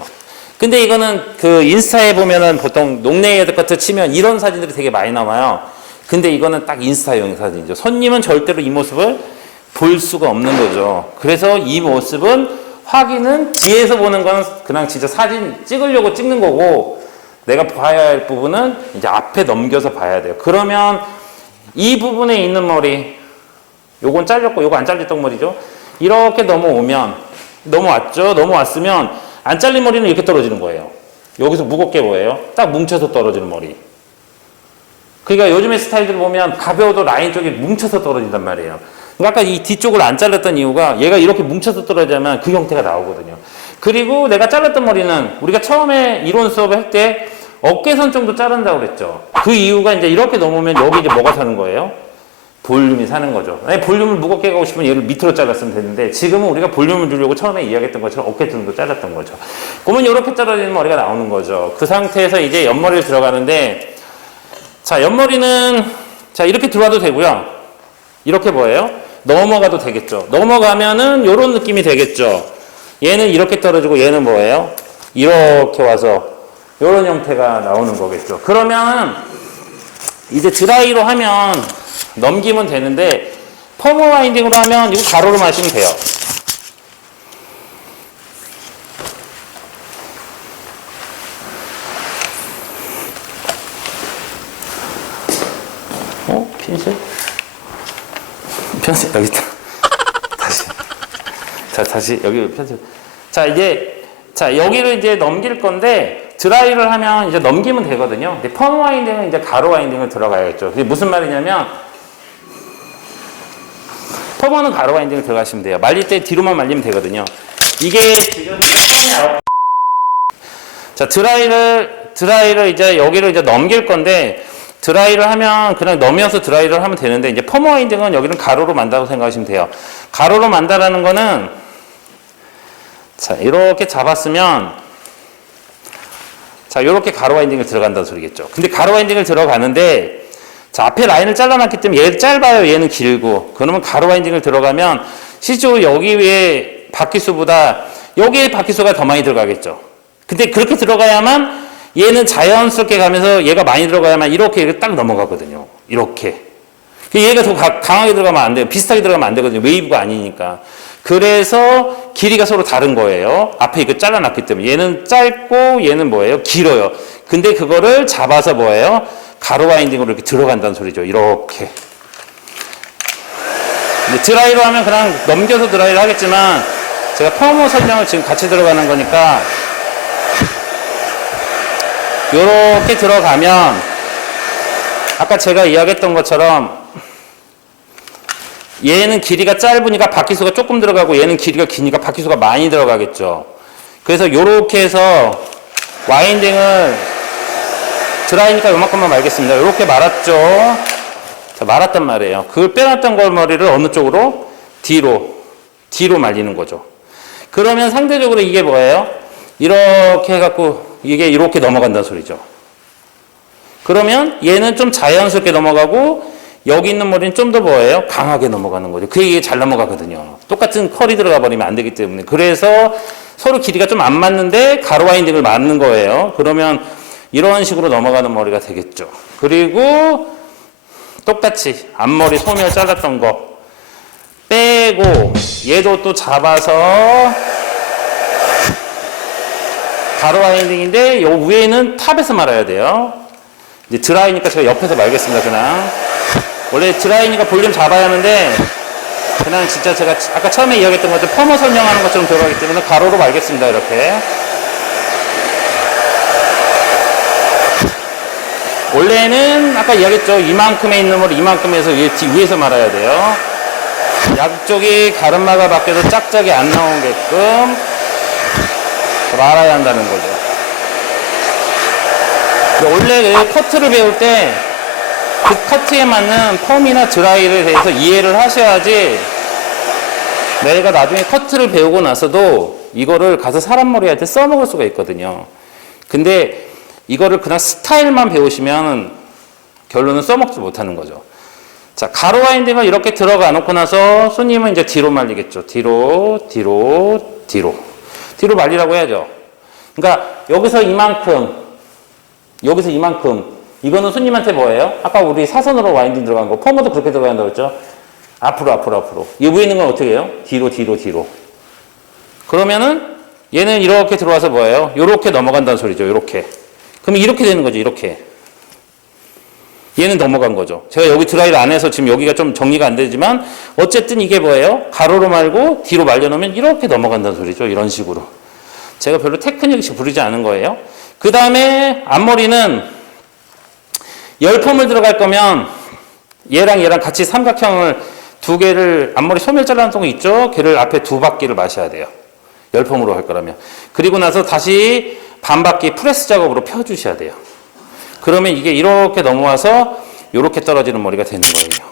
근데 이거는 그 인스타에 보면은 보통 녹네일 커트 치면 이런 사진들이 되게 많이 나와요. 근데 이거는 딱 인스타용 사진이죠. 손님은 절대로 이 모습을 볼 수가 없는 거죠. 그래서 이 모습은 확인은 뒤에서 보는 건 그냥 진짜 사진 찍으려고 찍는 거고, 내가 봐야 할 부분은 이제 앞에 넘겨서 봐야 돼요. 그러면 이 부분에 있는 머리, 요건 잘렸고 요거 안 잘렸던 머리죠. 이렇게 넘어오면, 넘어왔죠. 넘어왔으면 안 잘린 머리는 이렇게 떨어지는 거예요. 여기서 무겁게 보여요. 딱 뭉쳐서 떨어지는 머리. 그러니까 요즘의 스타일들 보면 가벼워도 라인 쪽이 뭉쳐서 떨어진단 말이에요. 그러니까 아까 이 뒤쪽을 안 잘랐던 이유가 얘가 이렇게 뭉쳐서 떨어지면 그 형태가 나오거든요. 그리고 내가 잘랐던 머리는 우리가 처음에 이론 수업을 할 때 어깨선 정도 자른다고 그랬죠. 그 이유가 이제 이렇게 넘으면 여기 이제 뭐가 사는 거예요? 볼륨이 사는 거죠. 볼륨을 무겁게 가고 싶으면 얘를 밑으로 잘랐으면 되는데, 지금은 우리가 볼륨을 주려고 처음에 이야기했던 것처럼 어깨 정도 잘랐던 거죠. 그러면 이렇게 떨어지는 머리가 나오는 거죠. 그 상태에서 이제 옆머리를 들어가는데, 자, 옆머리는 자 이렇게 들어와도 되고요. 이렇게 뭐예요? 넘어가도 되겠죠. 넘어가면은 이런 느낌이 되겠죠. 얘는 이렇게 떨어지고 얘는 뭐예요? 이렇게 와서 이런 형태가 나오는 거겠죠. 그러면 이제 드라이로 하면 넘기면 되는데, 펌 와인딩으로 하면 이거 가로로 마시면 돼요. 핀셋? 펜슬 여기 있다. 다시. 자, 다시 여기 펜슬. 자, 이제 여기를 이제 넘길 건데, 드라이를 하면 이제 넘기면 되거든요. 근데 펌 와인딩은 이제 가로 와인딩을 들어가야겠죠. 그게 무슨 말이냐면, 펌은 가로 와인딩을 들어가시면 돼요. 말릴 때 뒤로만 말리면 되거든요. 이게 지금 펌이 자, 드라이를 이제 여기를 이제 넘길 건데, 드라이를 하면 그냥 넘겨서 드라이를 하면 되는데, 이제 펌 와인딩은 여기는 가로로 만다고 생각하시면 돼요. 가로로 만다라는 거는, 자, 이렇게 잡았으면, 자, 이렇게 가로 와인딩을 들어간다는 소리겠죠. 근데 가로 와인딩을 들어가는데, 자, 앞에 라인을 잘라놨기 때문에 얘는 짧아요, 얘는 길고. 그러면 가로 와인딩을 들어가면 실제로 여기 위에 바퀴수보다 여기에 바퀴수가 더 많이 들어가겠죠. 근데 그렇게 들어가야만 얘는 자연스럽게 가면서 얘가 많이 들어가야만 이렇게 딱 넘어가거든요. 이렇게. 얘가 더 강하게 들어가면 안 돼요. 비슷하게 들어가면 안 되거든요. 웨이브가 아니니까. 그래서 길이가 서로 다른 거예요. 앞에 이거 잘라놨기 때문에. 얘는 짧고 얘는 뭐예요? 길어요. 근데 그거를 잡아서 뭐예요? 가로 와인딩으로 이렇게 들어간다는 소리죠. 이렇게. 드라이로 하면 그냥 넘겨서 드라이를 하겠지만, 제가 펌 설명을 지금 같이 들어가는 거니까, 요렇게 들어가면, 아까 제가 이야기했던 것처럼, 얘는 길이가 짧으니까 바퀴수가 조금 들어가고, 얘는 길이가 기니까 바퀴수가 많이 들어가겠죠. 그래서 요렇게 해서 와인딩을, 드라이니까 요만큼만 말겠습니다. 요렇게 말았죠. 자, 말았단 말이에요. 그걸 빼놨던 걸 머리를 어느 쪽으로? 뒤로 말리는 거죠. 그러면 상대적으로 이게 뭐예요? 이렇게 해갖고 이게 이렇게 넘어간다는 소리죠. 그러면 얘는 좀 자연스럽게 넘어가고, 여기 있는 머리는 좀 더 뭐예요? 강하게 넘어가는 거죠. 그게 잘 넘어가거든요. 똑같은 컬이 들어가 버리면 안 되기 때문에. 그래서 서로 길이가 좀 안 맞는데 가로 와인딩을 맞는 거예요. 그러면 이런 식으로 넘어가는 머리가 되겠죠. 그리고 똑같이 앞머리 소멸 잘랐던 거 빼고, 얘도 또 잡아서 가로 와인딩인데, 요 위에는 탑에서 말아야 돼요. 이제 드라이니까 제가 옆에서 말겠습니다. 그냥 원래 드라이니까 볼륨 잡아야 하는데, 그냥 진짜 제가 아까 처음에 이야기했던 것처럼 펌어 설명하는 것처럼 들어가기 때문에 가로로 말겠습니다. 이렇게. 원래는 아까 이야기했죠. 이만큼에 있는 걸 이만큼에서 위에서 말아야 돼요. 양쪽이 가르마가 바뀌어서 짝짝이 안 나오게끔 말아야 한다는 거죠. 원래 커트를 배울 때 그 커트에 맞는 펌이나 드라이에 대해서 이해를 하셔야지, 내가 나중에 커트를 배우고 나서도 이거를 가서 사람 머리한테 써먹을 수가 있거든요. 근데 이거를 그냥 스타일만 배우시면 결론은 써먹지 못하는 거죠. 자, 가로 와인딩을 이렇게 들어가 놓고 나서 손님은 이제 뒤로 말리겠죠. 뒤로, 뒤로. 뒤로 말리라고 해야죠. 그러니까 여기서 이만큼, 여기서 이만큼. 이거는 손님한테 뭐예요? 아까 우리 사선으로 와인딩 들어간 거. 펌어도 그렇게 들어간다고 했죠? 앞으로, 앞으로, 앞으로. 이 위에 있는 건 어떻게 해요? 뒤로, 뒤로, 뒤로. 그러면은 얘는 이렇게 들어와서 뭐예요? 요렇게 넘어간다는 소리죠. 요렇게. 그럼 이렇게 되는 거죠. 이렇게. 얘는 넘어간 거죠. 제가 여기 드라이를 안 해서 지금 여기가 좀 정리가 안 되지만 어쨌든 이게 뭐예요? 가로로 말고 뒤로 말려놓으면 이렇게 넘어간다는 소리죠. 이런 식으로. 제가 별로 테크닉이 부르지 않은 거예요. 그 다음에 앞머리는 열펌을 들어갈 거면 얘랑 같이 삼각형을 두 개를 앞머리 소멸 잘라놓은 거 있죠? 걔를 앞에 두 바퀴를 마셔야 돼요. 열펌으로 할 거라면. 그리고 나서 다시 반 바퀴 프레스 작업으로 펴주셔야 돼요. 그러면 이게 이렇게 넘어와서 이렇게 떨어지는 머리가 되는 거예요.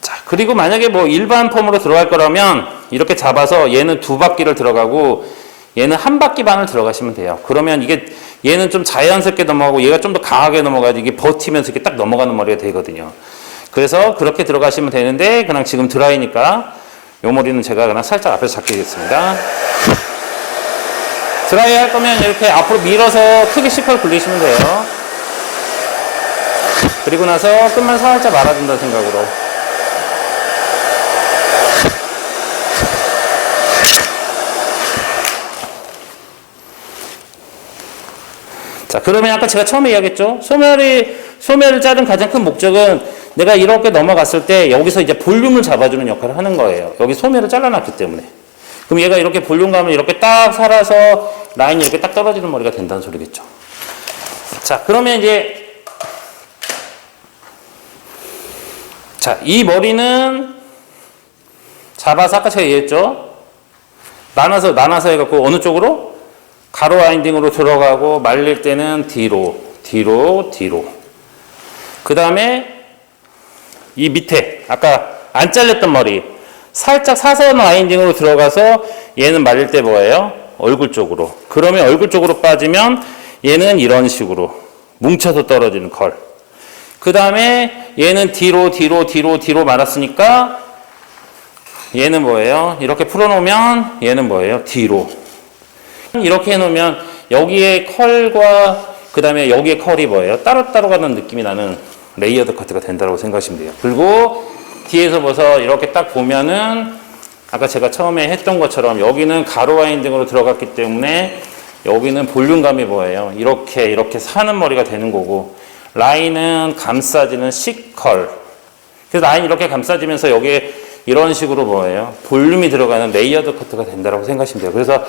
자, 그리고 만약에 뭐 일반 펌으로 들어갈 거라면 이렇게 잡아서 얘는 두 바퀴를 들어가고 얘는 한 바퀴 반을 들어가시면 돼요. 그러면 이게 얘는 좀 자연스럽게 넘어가고 얘가 좀 더 강하게 넘어가야지 이게 버티면서 이렇게 딱 넘어가는 머리가 되거든요. 그래서 그렇게 들어가시면 되는데 그냥 지금 드라이니까 요 머리는 제가 그냥 살짝 앞에서 잡겠습니다. 드라이 할 거면 이렇게 앞으로 밀어서 크게 시컬 굴리시면 돼요. 그리고 나서 끝만 살짝 말아준다는 생각으로. 자, 그러면 아까 제가 처음에 이야기했죠? 소멸을 자른 가장 큰 목적은 내가 이렇게 넘어갔을 때 여기서 이제 볼륨을 잡아주는 역할을 하는 거예요. 여기 소멸을 잘라놨기 때문에. 그럼 얘가 이렇게 볼륨감을 이렇게 딱 살아서 라인이 이렇게 딱 떨어지는 머리가 된다는 소리겠죠. 자, 그러면 이제 자, 이 머리는 잡아서 아까 제가 얘기했죠. 나눠서 해갖고 어느 쪽으로? 가로 와인딩으로 들어가고 말릴 때는 뒤로. 그 다음에 이 밑에 아까 안 잘렸던 머리 살짝 사선 와인딩으로 들어가서 얘는 말릴 때 뭐예요? 얼굴 쪽으로. 그러면 얼굴 쪽으로 빠지면 얘는 이런 식으로 뭉쳐서 떨어지는 컬. 그 다음에 얘는 뒤로 말았으니까 얘는 뭐예요? 이렇게 풀어놓으면 얘는 뭐예요? 뒤로. 이렇게 해놓으면 여기에 컬과 그 다음에 여기에 컬이 뭐예요? 따로따로 가는 느낌이 나는 레이어드 커트가 된다고 생각하시면 돼요. 그리고 뒤에서 봐서 이렇게 딱 보면은 아까 제가 처음에 했던 것처럼 여기는 가로 와인딩으로 들어갔기 때문에 여기는 볼륨감이 뭐예요? 이렇게 사는 머리가 되는 거고 라인은 감싸지는 C컬. 그래서 라인 이렇게 감싸지면서 여기에 이런 식으로 뭐예요? 볼륨이 들어가는 레이어드 커트가 된다고 생각하시면 돼요. 그래서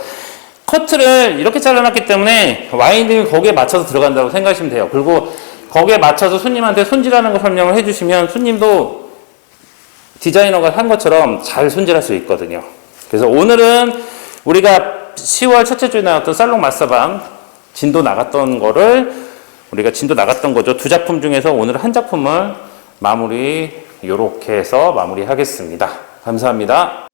커트를 이렇게 잘라놨기 때문에 와인딩을 거기에 맞춰서 들어간다고 생각하시면 돼요. 그리고 거기에 맞춰서 손님한테 손질하는 거 설명을 해주시면 손님도 디자이너가 한 것처럼 잘 손질할 수 있거든요. 그래서 오늘은 우리가 10월 첫째 주에 나왔던 살롱 마스터방 진도 나갔던 거죠. 두 작품 중에서 오늘 한 작품을 요렇게 해서 마무리하겠습니다. 감사합니다.